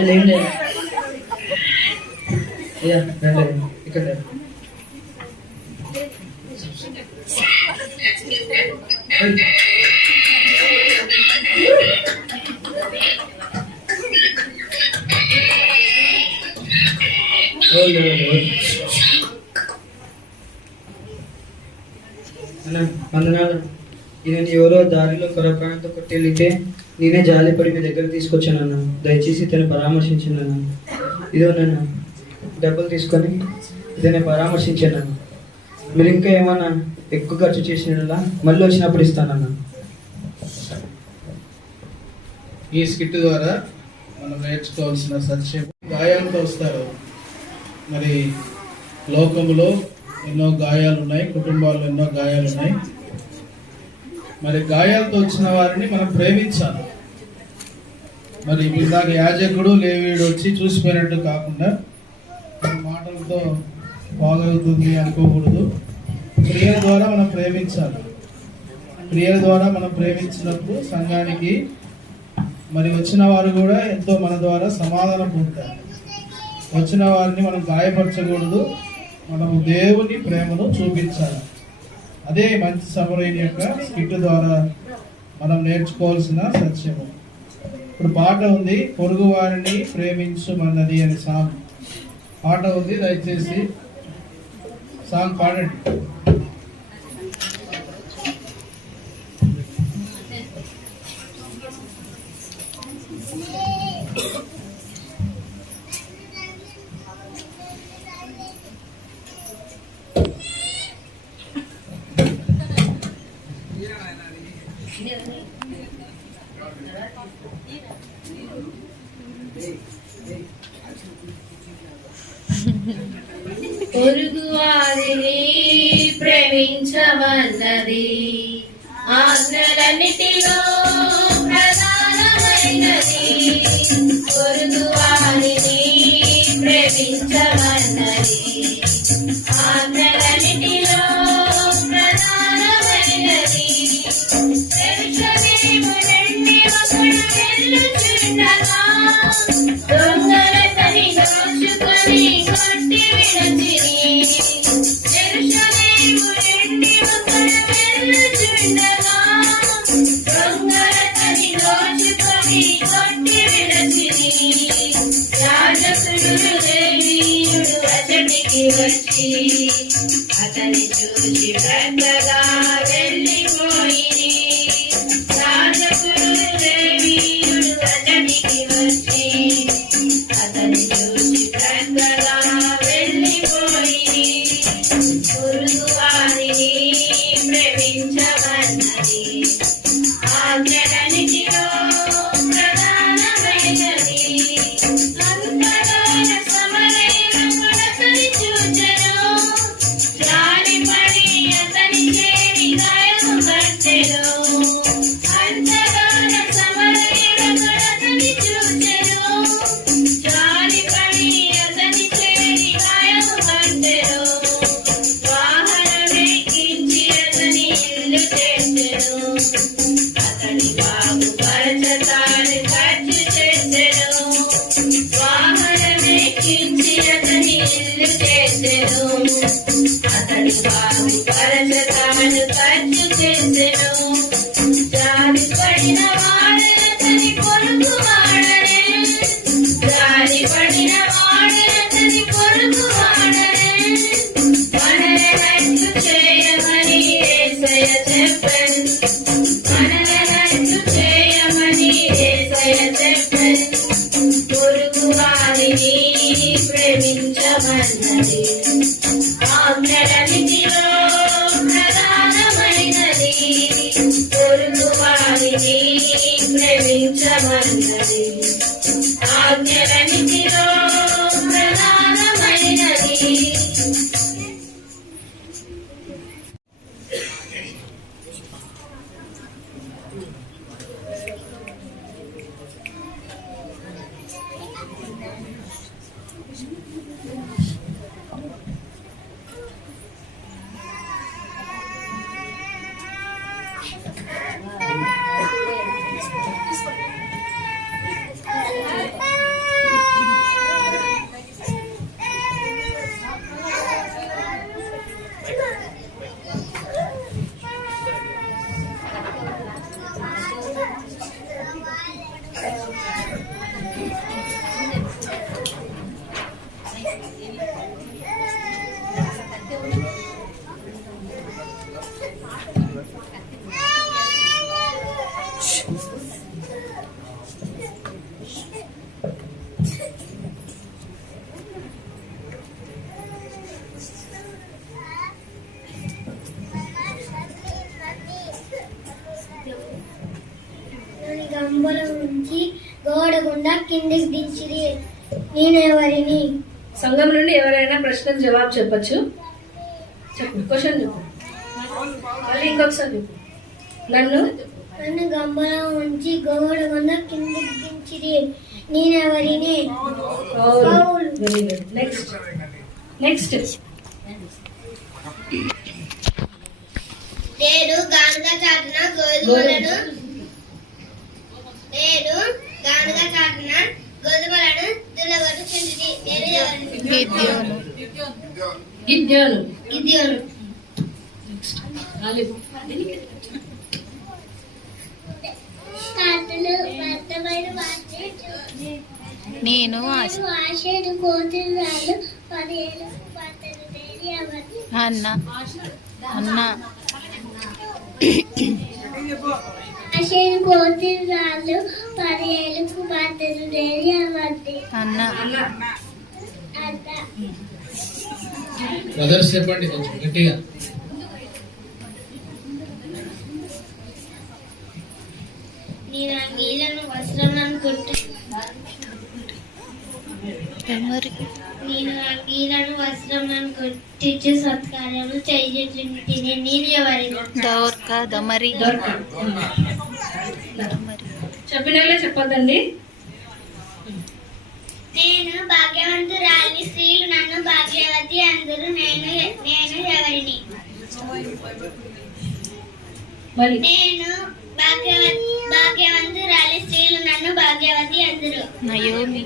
లేండి అయ్యా రండి ఇక్కడ రండి. వందనాలు. నేను ఎవరో దారిలో కొరపాయంతో కొట్టెళ్ళితే నేనే జాలిపడి మీ దగ్గర తీసుకొచ్చానన్న. దయచేసి ఇతను పరామర్శించిందన్న. ఇదో నన్ను డబ్బులు తీసుకొని ఇతనే పరామర్శించాను. మీరు ఇంకా ఏమన్నా ఎక్కువ ఖర్చు చేసినలా మళ్ళీ వచ్చినప్పుడు ఇస్తానన్న. ఈ స్కిట్ ద్వారా మనం నేర్చుకోవాల్సిన సత్యం, గాయాలతో వస్తారు. మరి లోకములో ఎన్నో గాయాలు ఉన్నాయి, కుటుంబాల్లో ఎన్నో గాయాలు ఉన్నాయి. మరి గాయాలతో వచ్చిన వారిని మనం ప్రేమించాలి. మరి ఇందాక యాజకుడు లేవీయుడు వచ్చి చూసిపోయినట్టు కాకుండా మాటలతో బాగవుతుంది అనుకోకూడదు. క్రియల ద్వారా మనం ప్రేమించాలి. క్రియల ద్వారా మనం ప్రేమించినప్పుడు సంఘానికి మరి వచ్చిన వారు కూడా ఎంతో మన ద్వారా సమాధానం పొందుతారు. వచ్చిన వారిని మనం గాయపరచకూడదు. మనము దేవుని ప్రేమను చూపించాలి. అదే మంచి సమరయుని యొక్క స్కిట్ ద్వారా మనం నేర్చుకోవాల్సిన సత్యము. ఇప్పుడు పాట ఉంది, పొరుగు వారిని ప్రేమించుమన్నది అని సాంగ్ పాట ఉంది. దయచేసి సాంగ్ పాడండి. పొరుగు వారిని ప్రేమించమన్నది ఆజ్ఞలన్నిటిలో ప్రధానమైనది. పొరుగు వారిని ప్రేమించమన్నది ఆజ్ఞలన్నిటిలో ప్రధానమైనది. యెరూషలేము నుండి ఒకడు వెళ్ళుచుండగా దొంగలతని దోచుకొని కొట్టి విడచిరి. యెరూషలేము నుండి ఒకడు వెళ్ళుచుండగా దొంగలతని దోచుకొని కొట్టి విడచిరి. యాజకుడు లేవీయుడు అతడికి వచ్చి అతని చూసి పెద్దగా వెళ్ళిపోయిరి. యాజకుడు లేవీయుడు అతడికి వచ్చి అతని చూసి పెద్దగా వెళ్ళిపోయిరి. పొరుగు వారిని ప్రేమించమన్నది ఆజ్ఞలన్నిటిలో ప్రధానమైనది. అంతలోన సమరయుడతని చూచెను. జాలిపడి అతని చేరి గాయము పట్టెను. అంతలోన సమరయుడతని చూచెను. జాలిపడి అతని చేరి గాయము పట్టెను. వాహనమెక్కించి అతని ఇల్లు చేసెను. అతని బాగుపరచటానికి ఖర్చు చేసెను. వాహనమెక్కించి అతని ఇల్లు చేసెను. అతని బాగుపరచటానికి ఖర్చు చేసెను. జాలిపడిన వాడతని పొరుగు వాడనే. జాలిపడిన వాడతని పొరుగు వాడనే. మనలను చేయమని యేసయ్య చెప్పెను. మనలను చేయమని యేసయ్య చెప్పెను. పొరుగు వారిని ప్రేమించమన్నది ఆజ్ఞలన్నిటిలో ప్రధానమైనది. పొరుగు వారిని ప్రేమించమన్నది ఆజ్ఞలన్నిటిలో ప్రధానమైనది. గంబల నుంచి గోడ గుండా కిందికి దించిరి నేనెవరిని. సంఘం నుండి ఎవరైనా ప్రశ్నకు జవాబు చెప్పచ్చు. చెప్పు, క్వశ్చన్ చెప్పు. మళ్ళీ ఇంకొకసారి చెప్పు. నన్ను గంబల ఉంచి గోడ గుండా కిందికి దించిరి నేనెవరిని. Very good. నెక్స్ట్ నేను గానుగ చాటున గోధుమలను దులగొట్టుచుంటిని నేను ఎవరిని. గిద్యోను. నేను ఆశేడు కోతిరాలు 17 పాత్రలు తేరి ఎవరిని. అన్న ఆశేడు కోతిరాలు 17 పాత్రలు తేరి ఎవరిని. అన్న బ్రదర్స్ చెప్పండి కొంచెం గట్టిగా. నేను ఆ నీళ్ళను వస్త్రములను కొట్టించి సత్కార్యము చేయుచుంటిని నేను ఎవరిని. దమరి. చెప్పినట్లే చెప్పొద్దండి. నేను భాగ్యవంతురాలిని, స్త్రీలు నన్ను భాగ్యవతి అందరూ నేను ఎవరిని. నేను భాగ్యవంతురాలి, స్త్రీలు నన్ను భాగ్యవతి అందరూ నయోమి.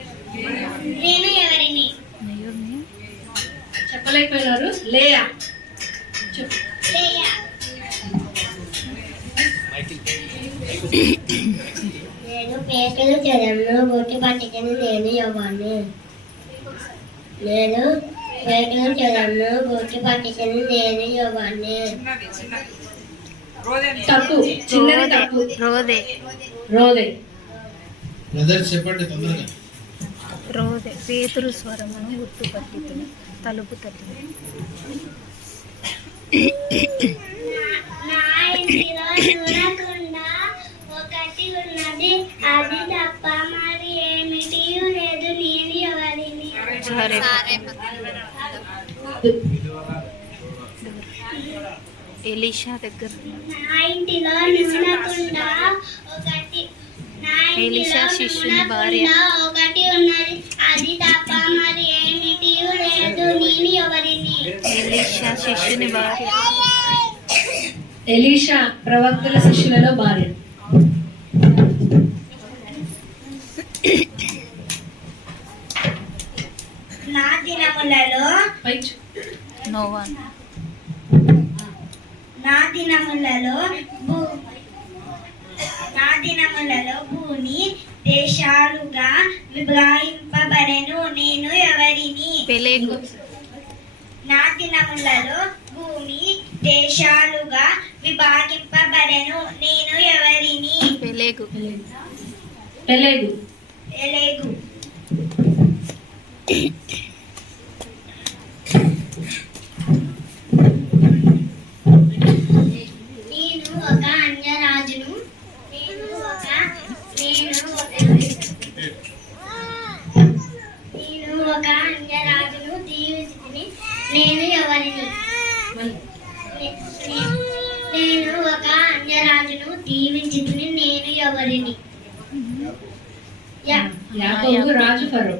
నేను ఎవరిని. చెప్పలేకపోయినారు. లేయా. చెప్పు. నేను పేకలు చెదలను బొట్టి పట్టుకుని నేను ఎవరిని. తప్పు. చిన్నది తప్పు. రోదే. బ్రదర్స్ చెప్పండి తొందరగా. పేతురు స్వరమును గుర్తుపట్టితును తలుపు తట్టిన. నా ఇంటిలో చూడకుండా ఒకటి ఉన్నది, అది తప్ప మరి ఏమిటి లేదు. నేను ఎవరిని. ఎలీషా దగ్గర. నా ఇంటిలో చూడకుండా ఎలీషా శిష్యుని భార్య. ఒకటి ఉన్నది, అది తప్ప మరి ఏమిటి లేదు. నేను ఎవరిని. ఎలీషా శిష్యుని భార్య. ఎలీషా ప్రవక్తల శిష్యులలో భార్య. నా దినములలో నోవాన్. నా దినములలో భూమి దేశాలుగా విభజింపబడెను. నేను ఎవరిని. పెలెగు. నా దినములలో భూమి దేశాలుగా విభజింపబడెను. నేను ఎవరిని. పెలెగు. ఎలేగు. నేను ఒక అన్యరాజును దీవించుకుని నేను ఎవరిని. యాకోబు రాజు ఫరో.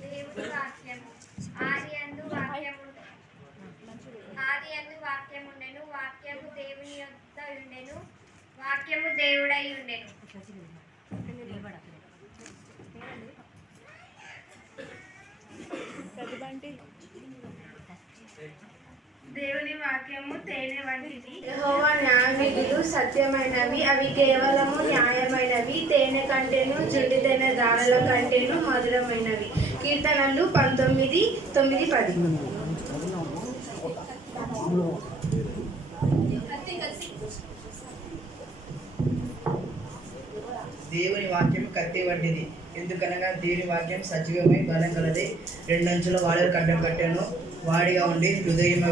దేవుని వాక్యం. ఆదియందు వాక్యము ఉండెను, వాక్యము దేవుని యొద్ద ఉండెను, వాక్యము దేవుడై ఉండెను. దేవుని వాక్యము తేనె వంటిది. యెహోవా న్యాయవిధులు సత్యమైనవి, అవి కేవలము న్యాయమైనవి, తేనె కంటేను జుంటి తేనె దారుల కంటేను మధురమైనవి. కీర్తనలు 19:9-10. దేవుని వాక్యం కత్తి వంటిది, ఎందుకనగా దేవుని వాక్యం సజీవమై బలం కలది, రెండంచుల వాడలు కడ్డం కట్టాను, వాడిగా ఉండి హృదయం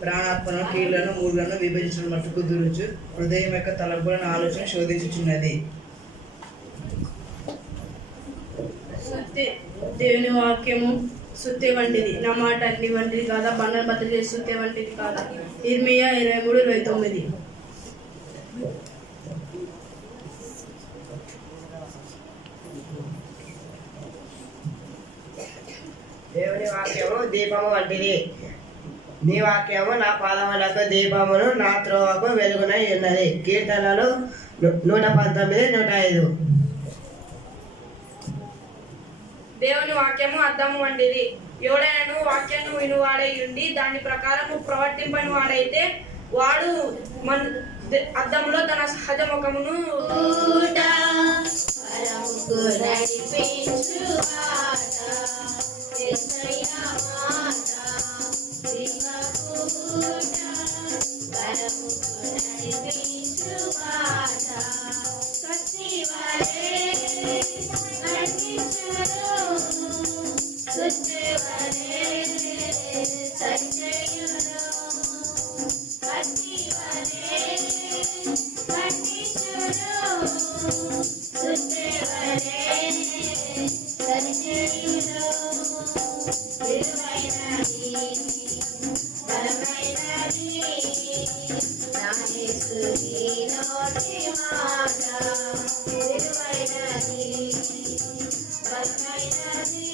ప్రాణాత్మను కీళ్లను మూడులను విభజించిన మట్టుకు దూరుచు, హృదయం యొక్క తలంపులను ఆలోచన శోధించుచున్నది. దేవుని వాక్యము సుత్తి వంటిది, నా మాట అన్ని వంటిది కాదా, బండను బద్దలు చేసి సుత్తి వంటిది కాదా. ఇర్మియా 23:29. దేవుని వాక్యము దీపము వంటిది, నీ వాక్యము నా పాదములకు దీపమును, నా త్రోవకు వెలుగునై ఉన్నది. కీర్తనలు 119:105. దేవుని వాక్యము అద్దము వంటిది, ఎవడైనా వాక్యాన్ని వినువాడై ఉండి దాని ప్రకారము ప్రవర్తింపని వాడైతే వాడు అద్దంలో తన సహజ ముఖమును పరముకు నడిపించువాడ, యేసయ్య మాట వినకూడ, పరముకు నడిపించువాడ, కత్తివలే ఖండించును, సుత్తివలే సంజయును, కత్తివలే ఖండించును, సుత్తివలే సంజయును. విలువైనది బలమైనది నా యేసుని నోటి మాట, విలువైనది బలమైనది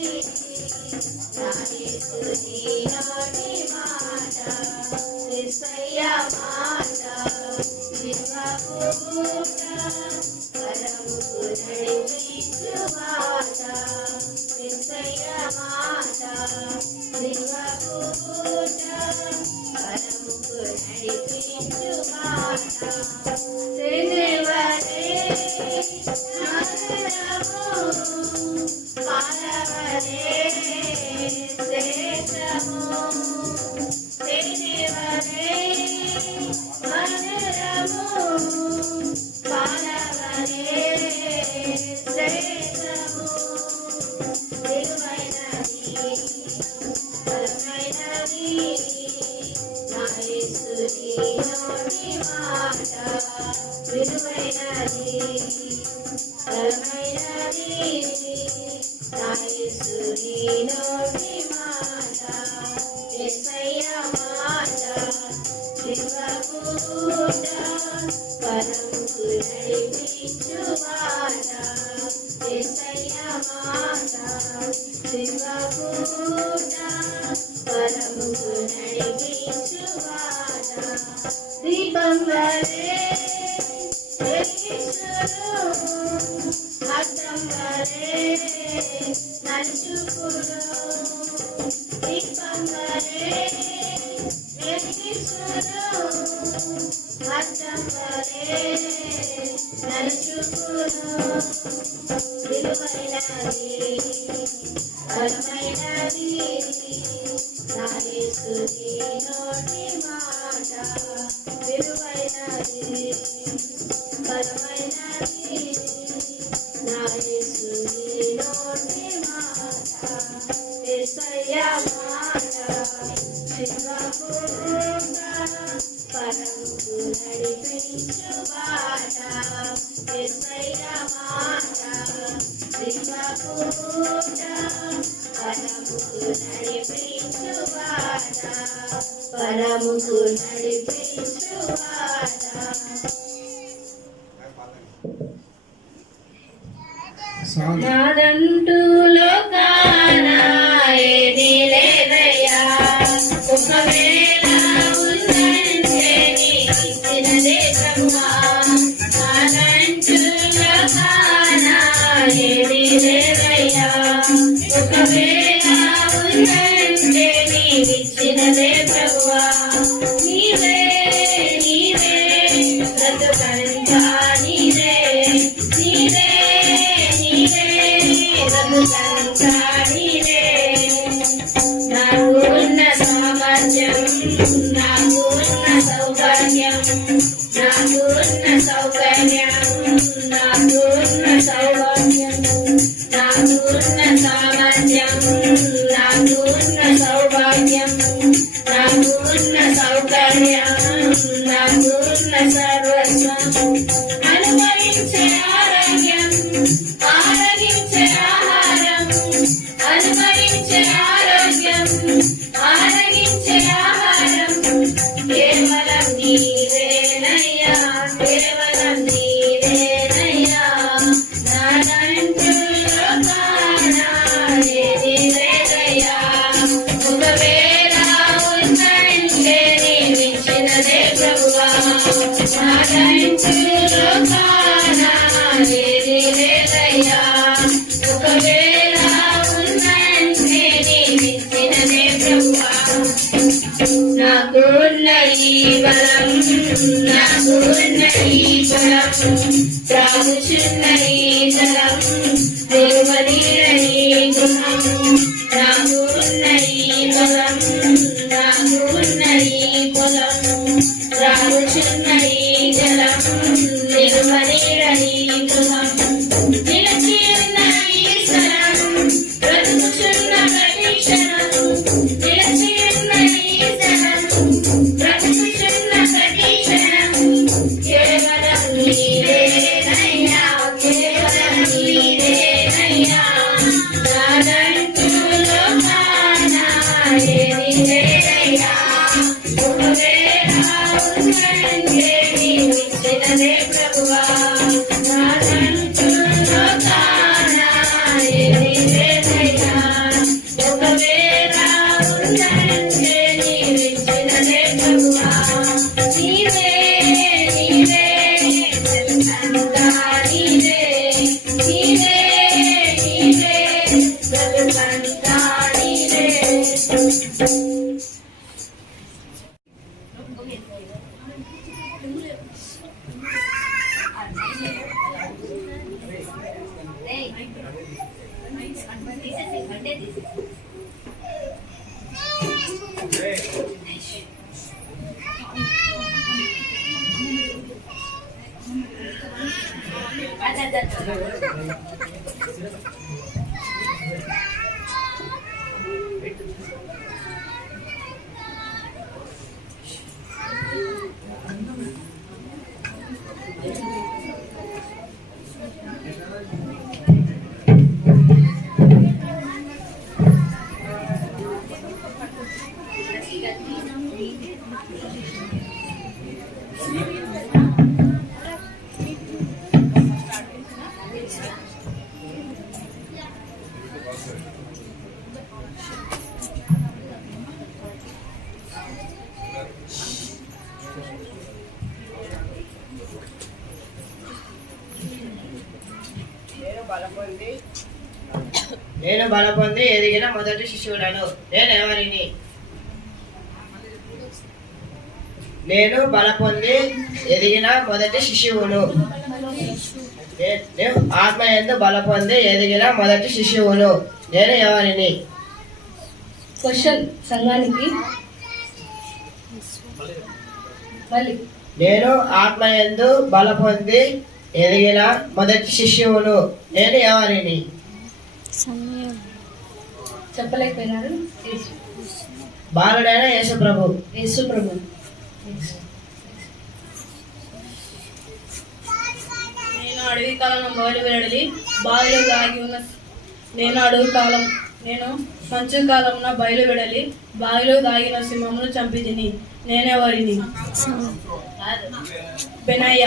నా యేసుని నోటి మాట, యేసయ్య మాట వినకూడ, పరముకు నడిపించువాడ, యేసయ్య మాట వినకూడ, పరముకు నడిపించువాడ. తేనెవలే మధురము, పాలవలే శ్రేష్టము, తేనెవలే మధురము, పాలవలే శ్రేష్టము. విలువైనది బలమైనది నా యేసుని నోటి మాట, విలువైనది బలమైనది నా యేసుని నోటి మాట, యేసయ్య మాట వినకూడ, పరముకు నడిపించువాడ, యేసయ్య మాట వినకూడ, పరముకు నడిపించువాడ. దీపం వలే వెలిగించును, అద్దం వలే నడుచుకును, దీపం వలే వెలిగించును, అద్దం వలే నడుచుకును. విలువైనది బలమైనది నా యేసుని నోటి మాట, విలువైనది బలమైనది నా యేసుని నోటి మాట, యేసయ్య మాట వినకూడ, పరముకు నడిపించువాడ, యేసయ్య మాట వినకూడ, పరముకు నడిపించువాడ, పరముకు నడిపించువాడ. నాదంటూ లోకాన ఏదీ లేదయ్యా, ఒకవేళ ఉందంటే నీకిచ్చినదే బ్రహ్మా. నాదంటూ లోకాన ఏదీ లేదయ్యా, ఒకవేళ ఉందంటే నీకిచ్చినదే ప్రభువా. నీవే నీవే బ్రతుకంతా నీవే నాకు ఉన్న సామర్థ్యం నాకు ఉన్న సౌకర్యం నాకు ఉన్న సౌకర్యం నాకు ఉన్న సౌభాగ్యం నాకు ఉన్న సామర్థ్యం నాకు ఉన్న సౌభాగ్యం నాకు ఉన్న సౌకర్యం నాకు ఉన్న సర్వస్వం అనుభవించే ఆరోగ్యం ఆరగించే ఆహారం అనుభవించే ఆరోగ్యం ఆరగించే ఆహారం కేవలం నీవేనయ్యా కేవలం నీవేనయ్యా నాదంటూ లోకానాయేది లేదయ్యా ఒకవేళ ఉందంటే నీవిచ్చినదే ప్రభువా నాదంటూ లోకానాయేది లేదయ్యా ఒకవేళ ఉందంటే నీవిచ్చినదే ప్రభువా నాకున్న ఈ బలం నాకున్న ఈ బలం త్రాగుచున్న ఈ జలం వెలువడిరని గుణం నాకున్న ఈ బలం నాకున్న ఈ పొలం త్రాగుచున్న ఈ జలం వెలువడిరని గుణం నిలిచి ఉన్న ఈ స్థలం బ్రతుకుచున్న ప్రతి క్షణం నిలిచి ఉన్న ఈ స్థలం బ్రతుకుచున్న ప్రతి క్షణం కేవలం నీవేనయ్యా కేవలం నీవేనయ్యా నాదంటూ లోకానాయేది లేదయ్యా ఒకవేళ ఉందంటే నీవిచ్చినదే ప్రభువా నాదంటూ లోకానాయేది లేదయ్యా ఒకవేళ ఉందంటే నీవిచ్చినదే ప్రభువా నీవే నీవే బ్రతుకంతా నీవే నీవే నీవే బ్రతుకంతా నీవే నేను బలపొంది ఎదిగిన మొదటి శిశువులను నేను ఎవరిని నేను బలపొంది ఎదిగిన మొదటి శిశువును నేను ఆత్మయందు బలపొంది ఎదిగిన మొదటి శిశువును నేను ఎవరిని క్వశ్చన్ సంఘానికి మళ్ళీ నేను ఆత్మయందు బలపొంది ఎదిగిన మొదటి శిశువును నేను ఎవరిని చెప్పలేకపోయినారు బాలుడైన యేసు ప్రభు యేసు ప్రభు నేను అడవి కాలం బయలువెడలి బావిలో దాగి ఉన్న నేను మంచు కాలమున బయలువెడలి బావిలో దాగిన సింహమును చంపి తిని నేనెవరిని బెనయ్య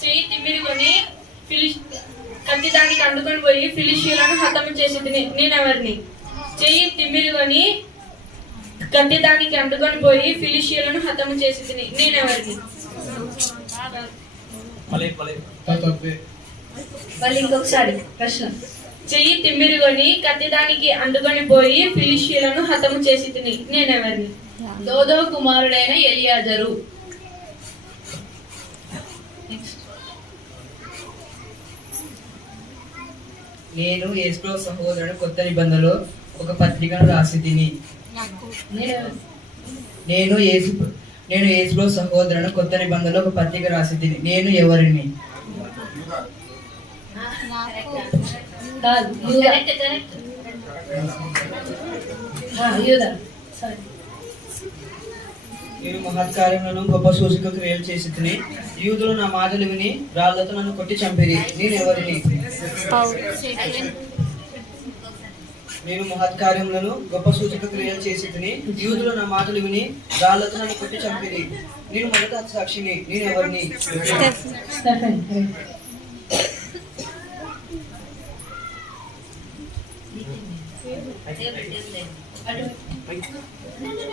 చెయ్యి తిమ్మిరికొని కత్తి దానికి అంటుకొని పోయి ఫిలిష్యులను హతము చేసి తిని నేనెవరిని చెయ్యి తిమ్మిరికొని కత్తి దానికి అంటుకొని పోయి ఫిలిష్యులను హతము చేసి తిని నేనెవరిని మళ్ళీ ఇంకొకసారి ప్రశ్న చెయ్యి తిమ్మిరిగొని కత్తిదానికి అంటుకొని పోయి ఫిలిష్యులను హతము చేసి తిని నేనెవరిని? దోదో కుమారుడైన ఎలియాజరు. నేను యేసు సహోదరుడు కొత్త నిబంధనలో ఒక పత్రికను రాసి తిని. నేను యేసు సహోదరుడు కొత్త నిబంధనలో ఒక పత్రిక రాసి తిని. నేను ఎవరిని? నేను మహత్కార్యములను గొప్ప సూచక క్రియలు చేసి తిని. యూదులు నా మాటలు విని రాళ్లతో నన్ను కొట్టి చంపిరి. నేను ఎవరిని? నేను మహత్కార్యములను గొప్ప సూచక క్రియలు చేసి తిని. యూదులు నా మాటలు విని రాళ్లతో నన్ను కొట్టి చంపిరి. నేను మొదట సాక్షిని. నేను ఎవరిని?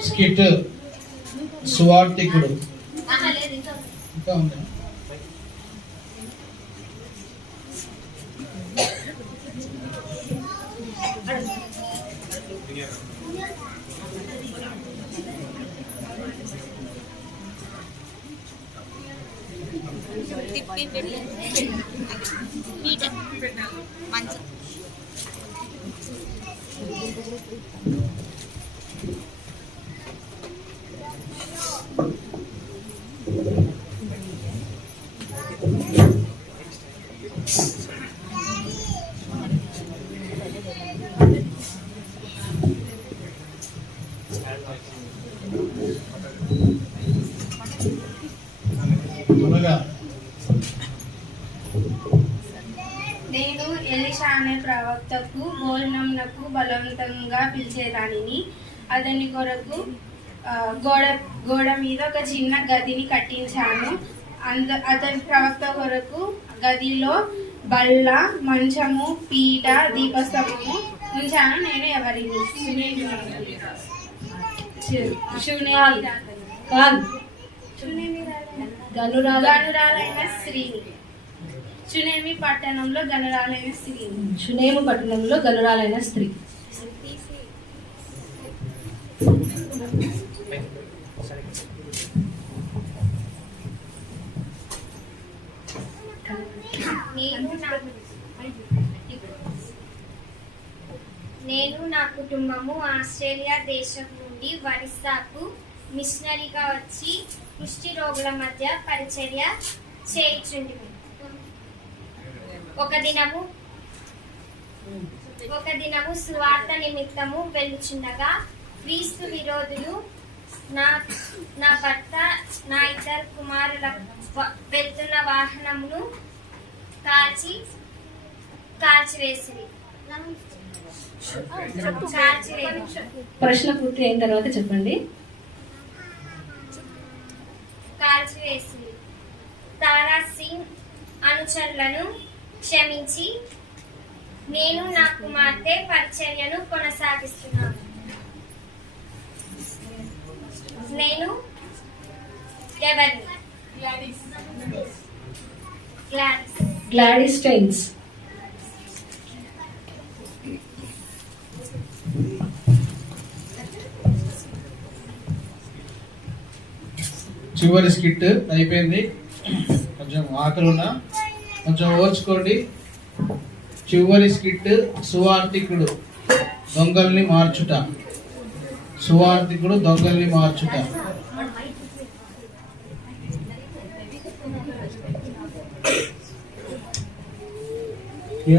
స్కిట్ సువార్తికుడు. ఇంకా ఉందా? నేను ఎలీషా అనే ప్రవక్తకు భోజనంకు బలవంతంగా పిలిచేదానిని. అతని కొరకు గోడ మీద ఒక చిన్న గదిని కట్టించాను. అతని ప్రవక్త కొరకు గదిలో బల్ల, మంచము, పీట, దీపస్తంభము ఉంచాను. నేను ఎవరిని? గనురాలైన స్త్రీని. షునేమి పట్టణంలో గనురాలైన స్త్రీని. షునేము పట్టణంలో గనురాలైన స్త్రీ. నేను నా కుటుంబము ఆస్ట్రేలియా దేశం నుండి ఒరిస్సాకు మిషనరీగా వచ్చి కుష్టి రోగుల మధ్య పరిచర్య చేయుచుంటిమి. ఒక దినము సువార్త నిమిత్తము వెళ్ళుచుండగా క్రీస్తు విరోధులు నా భర్త, నా ఇద్దరు కుమారుల వెళ్తున్న వాహనమును కాల్చివేసిరి. ప్రశ్న పూర్తి అయిన తర్వాత చెప్పండి. కాల్చివేసి తారా సింగ్ అనుచరులను క్షమించి నేను నా కుమార్తె పరిచర్యను కొనసాగిస్తున్నాను. నేను ఎవరిని? Gladys stains. చివరి స్కిట్ అయిపోయింది. కొంచెం ఆకలిన్నా కొంచెం ఓర్చుకోండి. చివరి స్కిట్ సువార్తికుడు దొంగల్ని మార్చుట. సువార్తికుడు దొంగల్ని మార్చుట.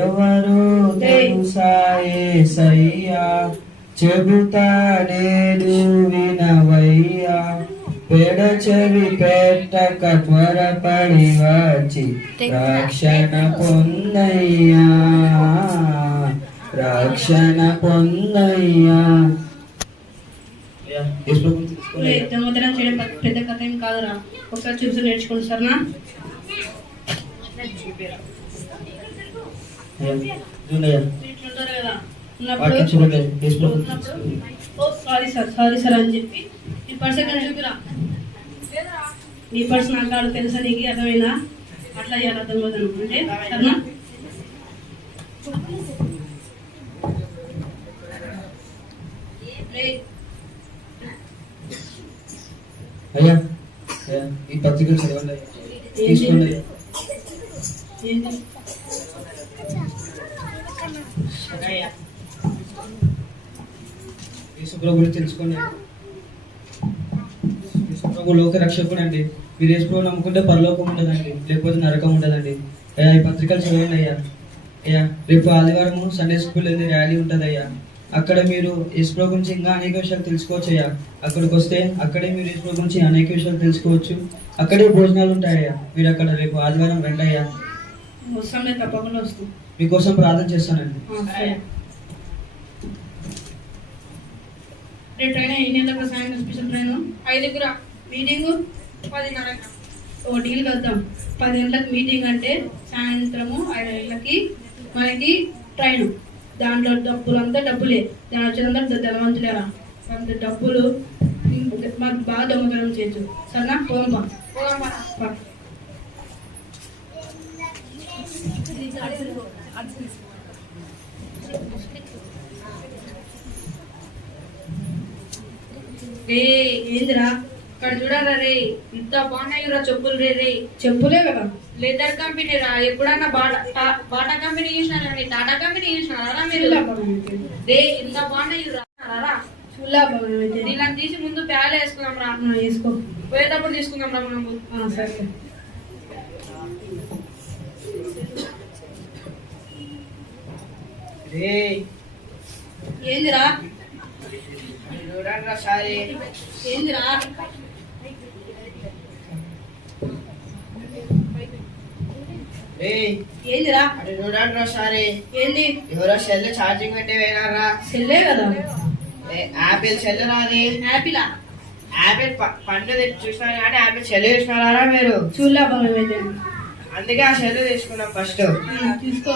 ఎవరు తెలుసా యేసయ్యా, చెబుతా నేడు వినవయ్యా, పెడచెవి పెట్టక త్వరపడి వచ్చి రక్షణ పొందయ్యా, రక్షణ పొందయ్యా. దొంగతనం చేయడం పెద్ద కథ ఏం కాదురా. ఒకసారి చూసి నేర్చుకోండి సరేనా? సారీ సార్ అని చెప్పి నీ పర్స్ ఎక్కడ చూపిరా. నీ పర్స్ నాకు కాదు తెలుసా, నీకు అర్థమైందా? అట్లా చేయాలి అర్థమవుతాను అంటే సరేనా? అయ్యా అయ్యా ఈ పత్రికలు చదవండి అయ్యా. తీసుకోండి అయ్యా. యేసుప్రభు గురించి తెలుసుకోండి. యేసుప్రభు లోక రక్షకుడు అండి. మీరు యేసుప్రభు నమ్ముకుంటే పరలోకం ఉండదండి, లేకపోతే నరకం ఉండదండి. అయ్యా ఈ పత్రికలు చదవండి అయ్యా. అయ్యా రేపు ఆదివారము సండే స్కూల్ అనేది ర్యాలీ ఉంటుంది అయ్యా. అక్కడ మీరు యేసుప్రభు గురించి ఇంకా అనేక విషయాలు తెలుసుకోవచ్చు అయ్యా. అక్కడికి వస్తే అక్కడే మీరు యేసుప్రభు గురించి అనేక విషయాలు తెలుసుకోవచ్చు. అక్కడే భోజనాలు ఉంటాయ్యా. మీరు అక్కడ రేపు ఆదివారం రండి అయ్యా. తప్పకుండా వస్తుంది. మీకోసం ప్రార్థన చేస్తానండి. ట్రైన్ ఎన్ని గంటలకు సాయంత్రం స్పెషల్ ట్రైన్ 5కు మీటింగ్ 10:30. ఓ డీల్ కద్దాం. 10 గంటలకు మీటింగ్ అంటే సాయంత్రము 5 గంటలకి మనకి ట్రైన్. దాంట్లో డబ్బులంతా డబ్బులే. దాని వచ్చేదంతా ధనవంతులేరా. అంత డబ్బులు మాకు బాగా దొంగతనం చేయొచ్చు. సరేనా? పోదాం. రే ఏందిరా ఇక్కడ చూడరా రే, ఇంత బాగున్నాయిరా చెప్పులు రే. చెప్పులే కదా. లెదర్ కంపెనీ రా. ఎప్పుడన్నా బాటా కంపెనీ చూసినారా, టాటా కంపెనీ చూసినారా మీరు? రే ఇంత బాగున్నాయి రా. చూలా బాగున్నాయి. దీనిని తీసి ముందు ప్యాలు వేసుకుందాం రా. వేసుకో. పోయేటప్పుడు తీసుకుందాం రా మనము. సరే. ఏందిరా చూడండి సారీ. ఏందిరా ఏందిరా అది చూడండి సారీ. ఏంది? ఎవరో సెల్ ఛార్జింగ్ పెట్టి పోయినారా. సెల్లే కదా. యాపిల్ సెల్ రాది. యాపిలా? యాపిల్ పండు చూసినారు కానీ యాపిల్ సెల్ చూసినారా మీరు? చూడలే బాగుంది. అందుకే ఆ సెల్ తీసుకున్నాం ఫస్ట్. తీసుకో.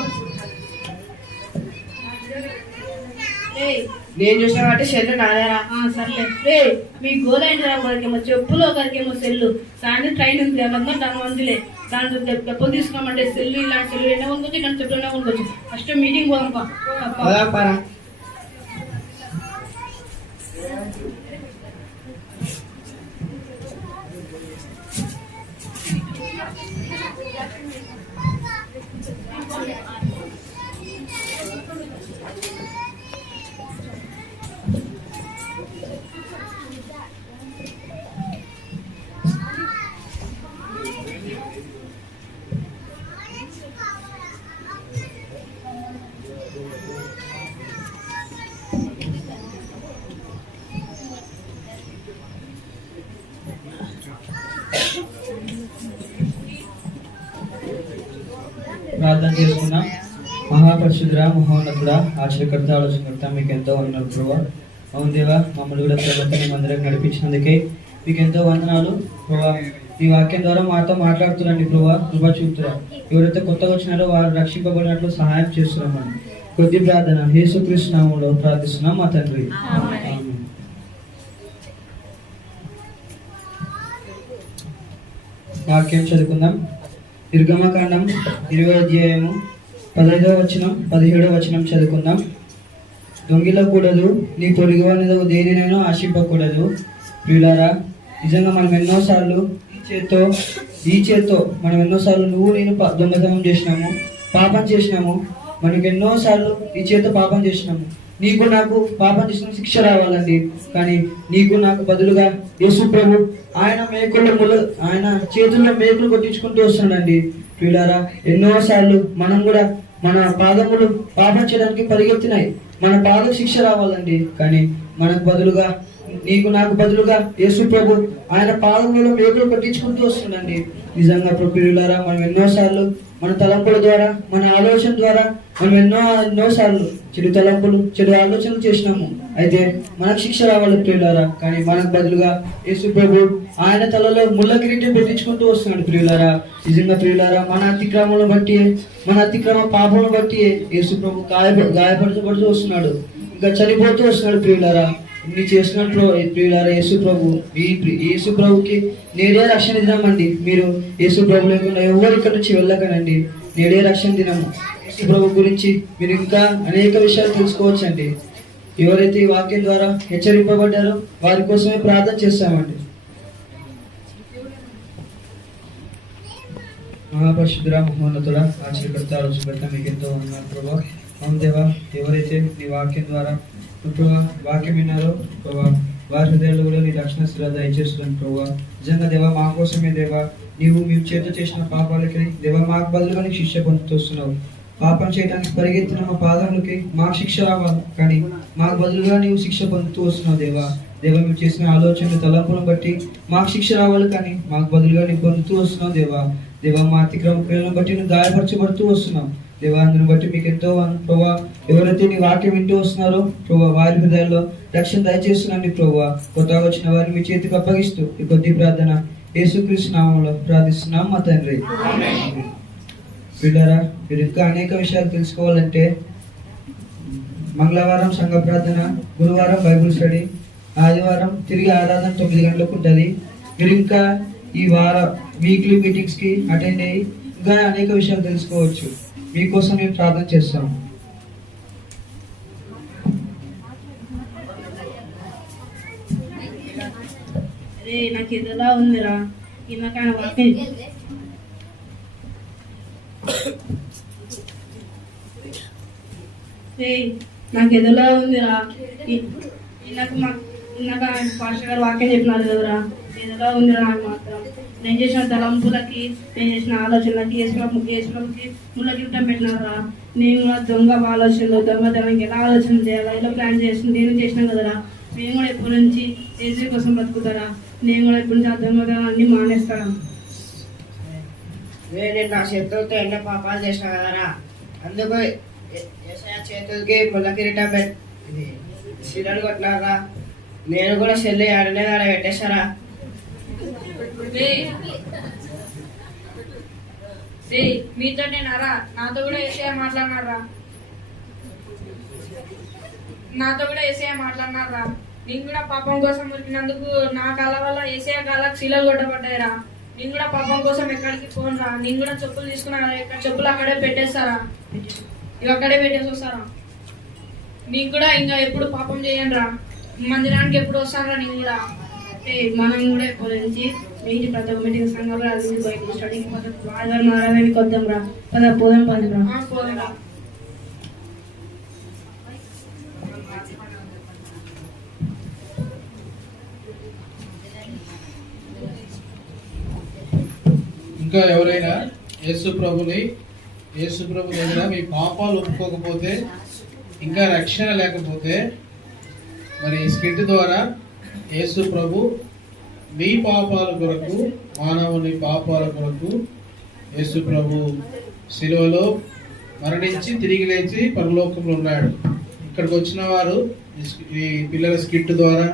నేను చూసిన కాబట్టి సెల్ నాదేరా. సర్లే. రే మీ గోల్ ఏంటిరా? ఒకరికేమో చెప్పులు, ఒకరికేమో సెల్లు. సాయంత్రం ట్రైన్ ఉంది. అదంతా దాని మందులే. దాంట్లో డబ్బులు తీసుకోమంటే సెల్లు, ఇలాంటి సెల్లు ఎన్నో కొనుక్కోవచ్చు, ఇలాంటి చెప్పులు ఎన్నో కొనుక్కోవచ్చు. ఫస్ట్ మీటింగ్ పోదాంపా. ప్రార్థన చేసుకున్నాం. మహాపరిశుద్ధుడా, మహోన్నతుడా, ఆశ్చర్యకర్త, ఆలోచనకర్త, మీకు ఎంతో వందనాలు ప్రభా. అవును దేవా, మమ్మల్ని కూడా ప్రభుత్వం అందరికి నడిపించినందుకే మీకు ఎంతో వందనాలు ప్రభా. ఈ వాక్యం ద్వారా మాతో మాట్లాడుతున్నాండి ప్రభా. కృప చూపుతురా. ఎవరైతే కొత్తగా వచ్చినారో వారు రక్షింపబడినట్లు సహాయం చేస్తున్నామని కొద్ది ప్రార్థన యేసుక్రీస్తు నామములో ప్రార్థిస్తున్నాం మా తండ్రి. వాక్యం చదువుకుందాం. నిర్గమకాండం 20వ అధ్యాయము 15వ వచనం 17వ వచనం చదువుకుందాం. దొంగిలకూడదు, నీ పొరుగువాని దేనినైనా ఆశింపకూడదు. ప్రియులారా, నిజంగా మనం ఎన్నోసార్లు ఈ చేత్తో మనం ఎన్నోసార్లు నువ్వు నేను దొంగతనం చేసినాము, పాపం చేసినాము. మనకు ఎన్నోసార్లు ఈ చేత్తో పాపం చేసినాము. నీకు నాకు పాపం చేసిన శిక్ష రావాలండి. కానీ నీకు నాకు బదులుగా యేసు ప్రభు ఆయన చేతుల్లో మేకులు కొట్టించుకుంటూ వస్తున్నాడండి. ప్రియులారా, ఎన్నోసార్లు మనం కూడా మన పాదములు పాపం చేయడానికి పరిగెత్తినాయి. మన పాదం శిక్ష రావాలండి. కానీ మనకు బదులుగా నీకు నాకు బదులుగా యేసు ప్రభు ఆయన పాదములలో మేకులు కొట్టించుకుంటూ వస్తుందండి. నిజంగా ప్రియులారా, మనం ఎన్నోసార్లు మన తలంపుల ద్వారా, మన ఆలోచన ద్వారా మనం ఎన్నోసార్లు చెడు తలంపులు, చెడు ఆలోచనలు చేసినాము. అయితే మనకు శిక్ష రావాలి ప్రియులారా. కానీ మనకు బదులుగా యేసు ప్రభు ఆయన తలలో ముళ్ళ కిరీటం పెట్టించుకుంటూ వస్తున్నాడు ప్రియులారా. నిజంగా ప్రియులారా, మన అతిక్రమను బట్టి, మన అతిక్రమ పాపమును బట్టి యేసు ప్రభు గాయపరచబడుతూ వస్తున్నాడు. ఇంకా చనిపోతూ వస్తున్నాడు ప్రియులారా. ఇన్ని చేస్తున్నట్లు ప్రియులారా, యేసు ప్రభుకి నేడే రక్షణ దినం అండి. మీరు యేసు ప్రభు లేకుండా ఎవరు ఇక్కడ నుంచి వెళ్ళకనండి. నేడే రక్షణ దినము. యేసు ప్రభు గురించి మీరు ఇంకా అనేక విషయాలు తెలుసుకోవచ్చు అండి. ఎవరైతే ఈ వాక్యం ద్వారా హెచ్చరింపబడ్డారో వారి కోసమే ప్రార్థన చేస్తామండి. మహాపరిశుద్ధుడ, మహోన్నతుడ, ఆశ్చర్యకర్త, ఆలోచనకర్త, మీకు ఎంతో వందనాలు ప్రభా. అవును దేవా, ఎవరైతే నీ వాక్యం ద్వారా ప్రభా వాక్యం విన్నారో ప్రభా వారి హృదయాల్లో కూడా నీ రక్షణ శ్రద్ధ దయచేస్తున్నాను ప్రభా. నిజంగా దేవా మా కోసమే దేవా నీవు మేము చేత చేసిన పాపాలకి దేవా మాకు బదులుగా నీకు శిక్ష పొందుతున్నావు. పాపం చేయడానికి పరిగెత్తిన మా పాదములకి మాకు శిక్ష రావాలి, కానీ మాకు బదులుగా నీవు శిక్ష పొందుతూ వస్తున్నావు దేవా. దేవా మేము చేసిన ఆలోచన తలంపులను బట్టి మాకు శిక్ష రావాలి, కానీ మాకు బదులుగా నీవు పొందుతూ వస్తున్నావు దేవా. దేవా మా అతిక్రమ క్రియలను బట్టి నువ్వు గాయపరచబడుతూ వస్తున్నావు దేవా. అందుని బట్టి మీకు ఎంతో ప్రభా. ఎవరైతే నీ వాక్యం వింటూ వస్తున్నారో ప్రభా వారి హృదయాల్లో రక్షణ దయచేస్తున్నాను ప్రభా. కొత్తగా వచ్చిన వారిని మీ చేతికి అప్పగిస్తూ ఈ కొద్ది ప్రార్థన యేసుక్రీస్తు నామములో ప్రార్థిస్తున్నాం మా తండ్రి. పిల్లరా, మీరు ఇంకా అనేక విషయాలు తెలుసుకోవాలంటే మంగళవారం సంఘ ప్రార్థన, గురువారం బైబుల్ స్టడీ, ఆదివారం తిరిగి ఆరాధన 9 గంటలకు ఉంటుంది. మీరు ఇంకా ఈ వీక్లీ మీటింగ్స్ కి అటెండ్ అయ్యి ఇంకా అనేక విషయాలు తెలుసుకోవచ్చు. మీకోసం మేము ప్రార్థన చేస్తాం. అరే నాకు ఎదులా ఉందిరా, ఇందాక వాక్యం నాకు ఎదులా ఉందిరా. ఇందాక పాస్టర్ గారు వాక్యం చెప్పినారు కదరా, ఎదులా ఉందిరా. నాకు మాత్రం నేను చేసిన తలంపులకి, నేను చేసిన ఆలోచనలకి యేసుప్రభుకి ముళ్ళ గిట్టం పెట్టినారా. నేను కూడా దొంగ ఆలోచనలు, దొంగతనానికి ఎలా ఆలోచన చేయాలా, ఎలా ప్లాన్ చేసిన నేను చేసినాం కదరా. నేను కూడా ఎప్పటి నుంచి యేసు కోసం బతుకుతారా. నేను కూడా ఎప్పటి నుంచి ఆ దొంగతనాన్ని మానేస్తాను. నేను నా చేతులతో ఎన్నో పాపాలు చేసిన కదరా. అందుకు యేసయ్య చేతులకి ముళ్ళ కిరీటం శిలలు కొట్టినారా. నేను కూడా చెల్లి ఆడనే ఆడ పెట్టేశారా. మీతో నేనారా, నాతో కూడా ఏసయ్య మాట్లాడినారా. నేను కూడా పాపం కోసం ఉరికినందుకు నా కాళ్ళ వల్ల ఏసయ్య కాళ్ళకు శిలలు కొట్టబడ్డాయిరా. నేను కూడా పాపం కోసం ఎక్కడికి పోనురా. నేను కూడా చెప్పులు తీసుకున్నారా, ఇక్కడ చెప్పులు అక్కడే పెట్టేస్తారా, ఇవి అక్కడే పెట్టేసి వస్తారా. నీకు కూడా ఇంకా ఎప్పుడు పాపం చేయండి రా. మందిరానికి ఎప్పుడు వస్తానరా. నేను కూడా మనం కూడా ఎప్పటి నుంచి మీటి ప్రతి ఒక్క మీటింగ్ సంఘంలో అది బయట స్టడీకి ఆదివారం ఆరాధనకి వద్దాం రా. పోదాం రా. పోదా. ఇంకా ఎవరైనా యేసు ప్రభు దగ్గర మీ పాపాలు ఒప్పుకోకపోతే, ఇంకా రక్షణ లేకపోతే, మరి ఈ స్కిట్ ద్వారా యేసు ప్రభు మీ పాపాల కొరకు, మానవుని పాపాల కొరకు యేసు ప్రభు శిలువలో మరణించి తిరిగి లేచి పరలోకంలో ఉన్నాడు. ఇక్కడికి వచ్చిన వారు ఈ పిల్లల స్కిట్ ద్వారా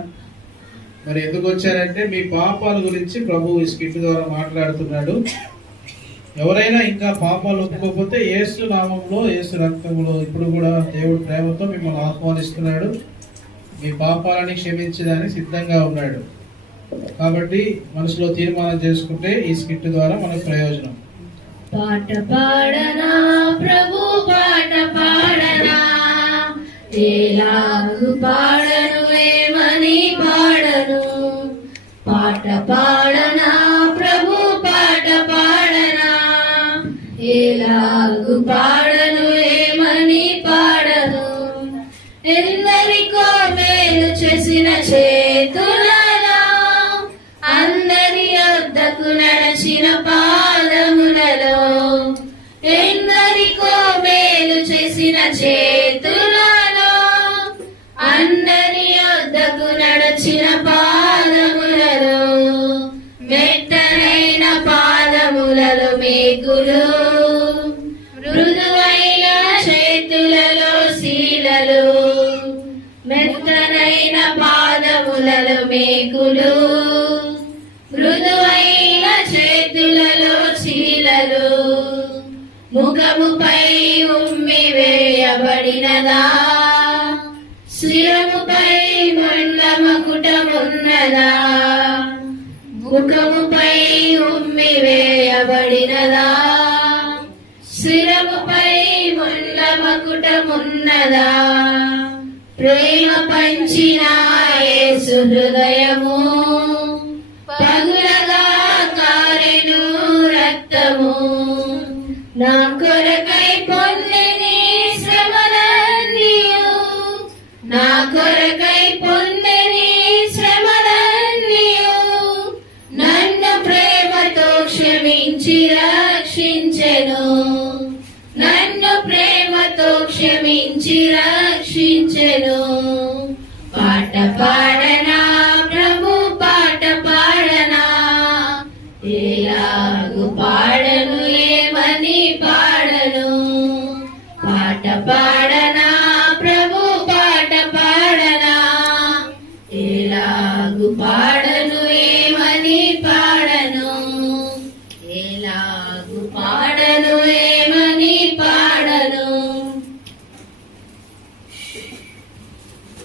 మరి ఎందుకు వచ్చారంటే మీ పాపాల గురించి ప్రభు ఈ స్కిట్ ద్వారా మాట్లాడుతున్నాడు. ఎవరైనా ఇంకా పాపాలు ఒప్పుకోకపోతే యేసు నామంలో, యేసు రక్తంలో ఇప్పుడు కూడా దేవుడు ప్రేమతో మిమ్మల్ని ఆహ్వానిస్తున్నాడు. మీ పాపాలని క్షమించడానికి సిద్ధంగా ఉన్నాడు. కాబట్టి మనసులో తీర్మానం చేసుకుంటే ఈ స్కిట్ ద్వారా మనకు ప్రయోజనం. పాట పాడనా ప్రభు, పాట పాడనా, ఎలాగు పాడను, ఏమని పాడను. పాట పాడనా ప్రభు, పాట పాడనా, ఎలాగు పాడను, ఏమని పాడను. ఎందరికో మేలు చేసిన చేతులలో, అందరి వద్దకు నడిచిన పాదములలో, ఎందరికో మేలు చేసిన చేతులలో, అందరి వద్దకు నడిచిన పాదములలో, మెత్తనైన పాదములలో మేకులు, మృదువైన చేతులలో శీలలు, మెత్తనైన పాదములలో మేకులు, మృదువైన చేతులలో శీలలు, ముఖముపై ఉమ్మి వేయబడినదా, శిరముపై మండ మకుటమున్నదా, ముఖముపై ఉమ్మి వేయబడినదా, శిరముపై మండ మకుటమున్నదా, ప్రేమ పంచిన యేసు హృదయము పగులగా కారెను రక్తము నా కొరకై పొందిని శ్రమలన్నీయు నా కొరకై పొందిని శ్రమలన్నీయు నన్ను ప్రేమతో క్షమించి రక్షించెను నన్ను ప్రేమతో క్షమించి రక్షించెను పాట పాడనా ప్రభు పాట పాడనా ఎలాగు పాడను ఏమని పాడను పాట పాడనా ప్రభు పాట పాడనా ఎలాగు పాడను ఏమని పాడను ఎలాగు పాడను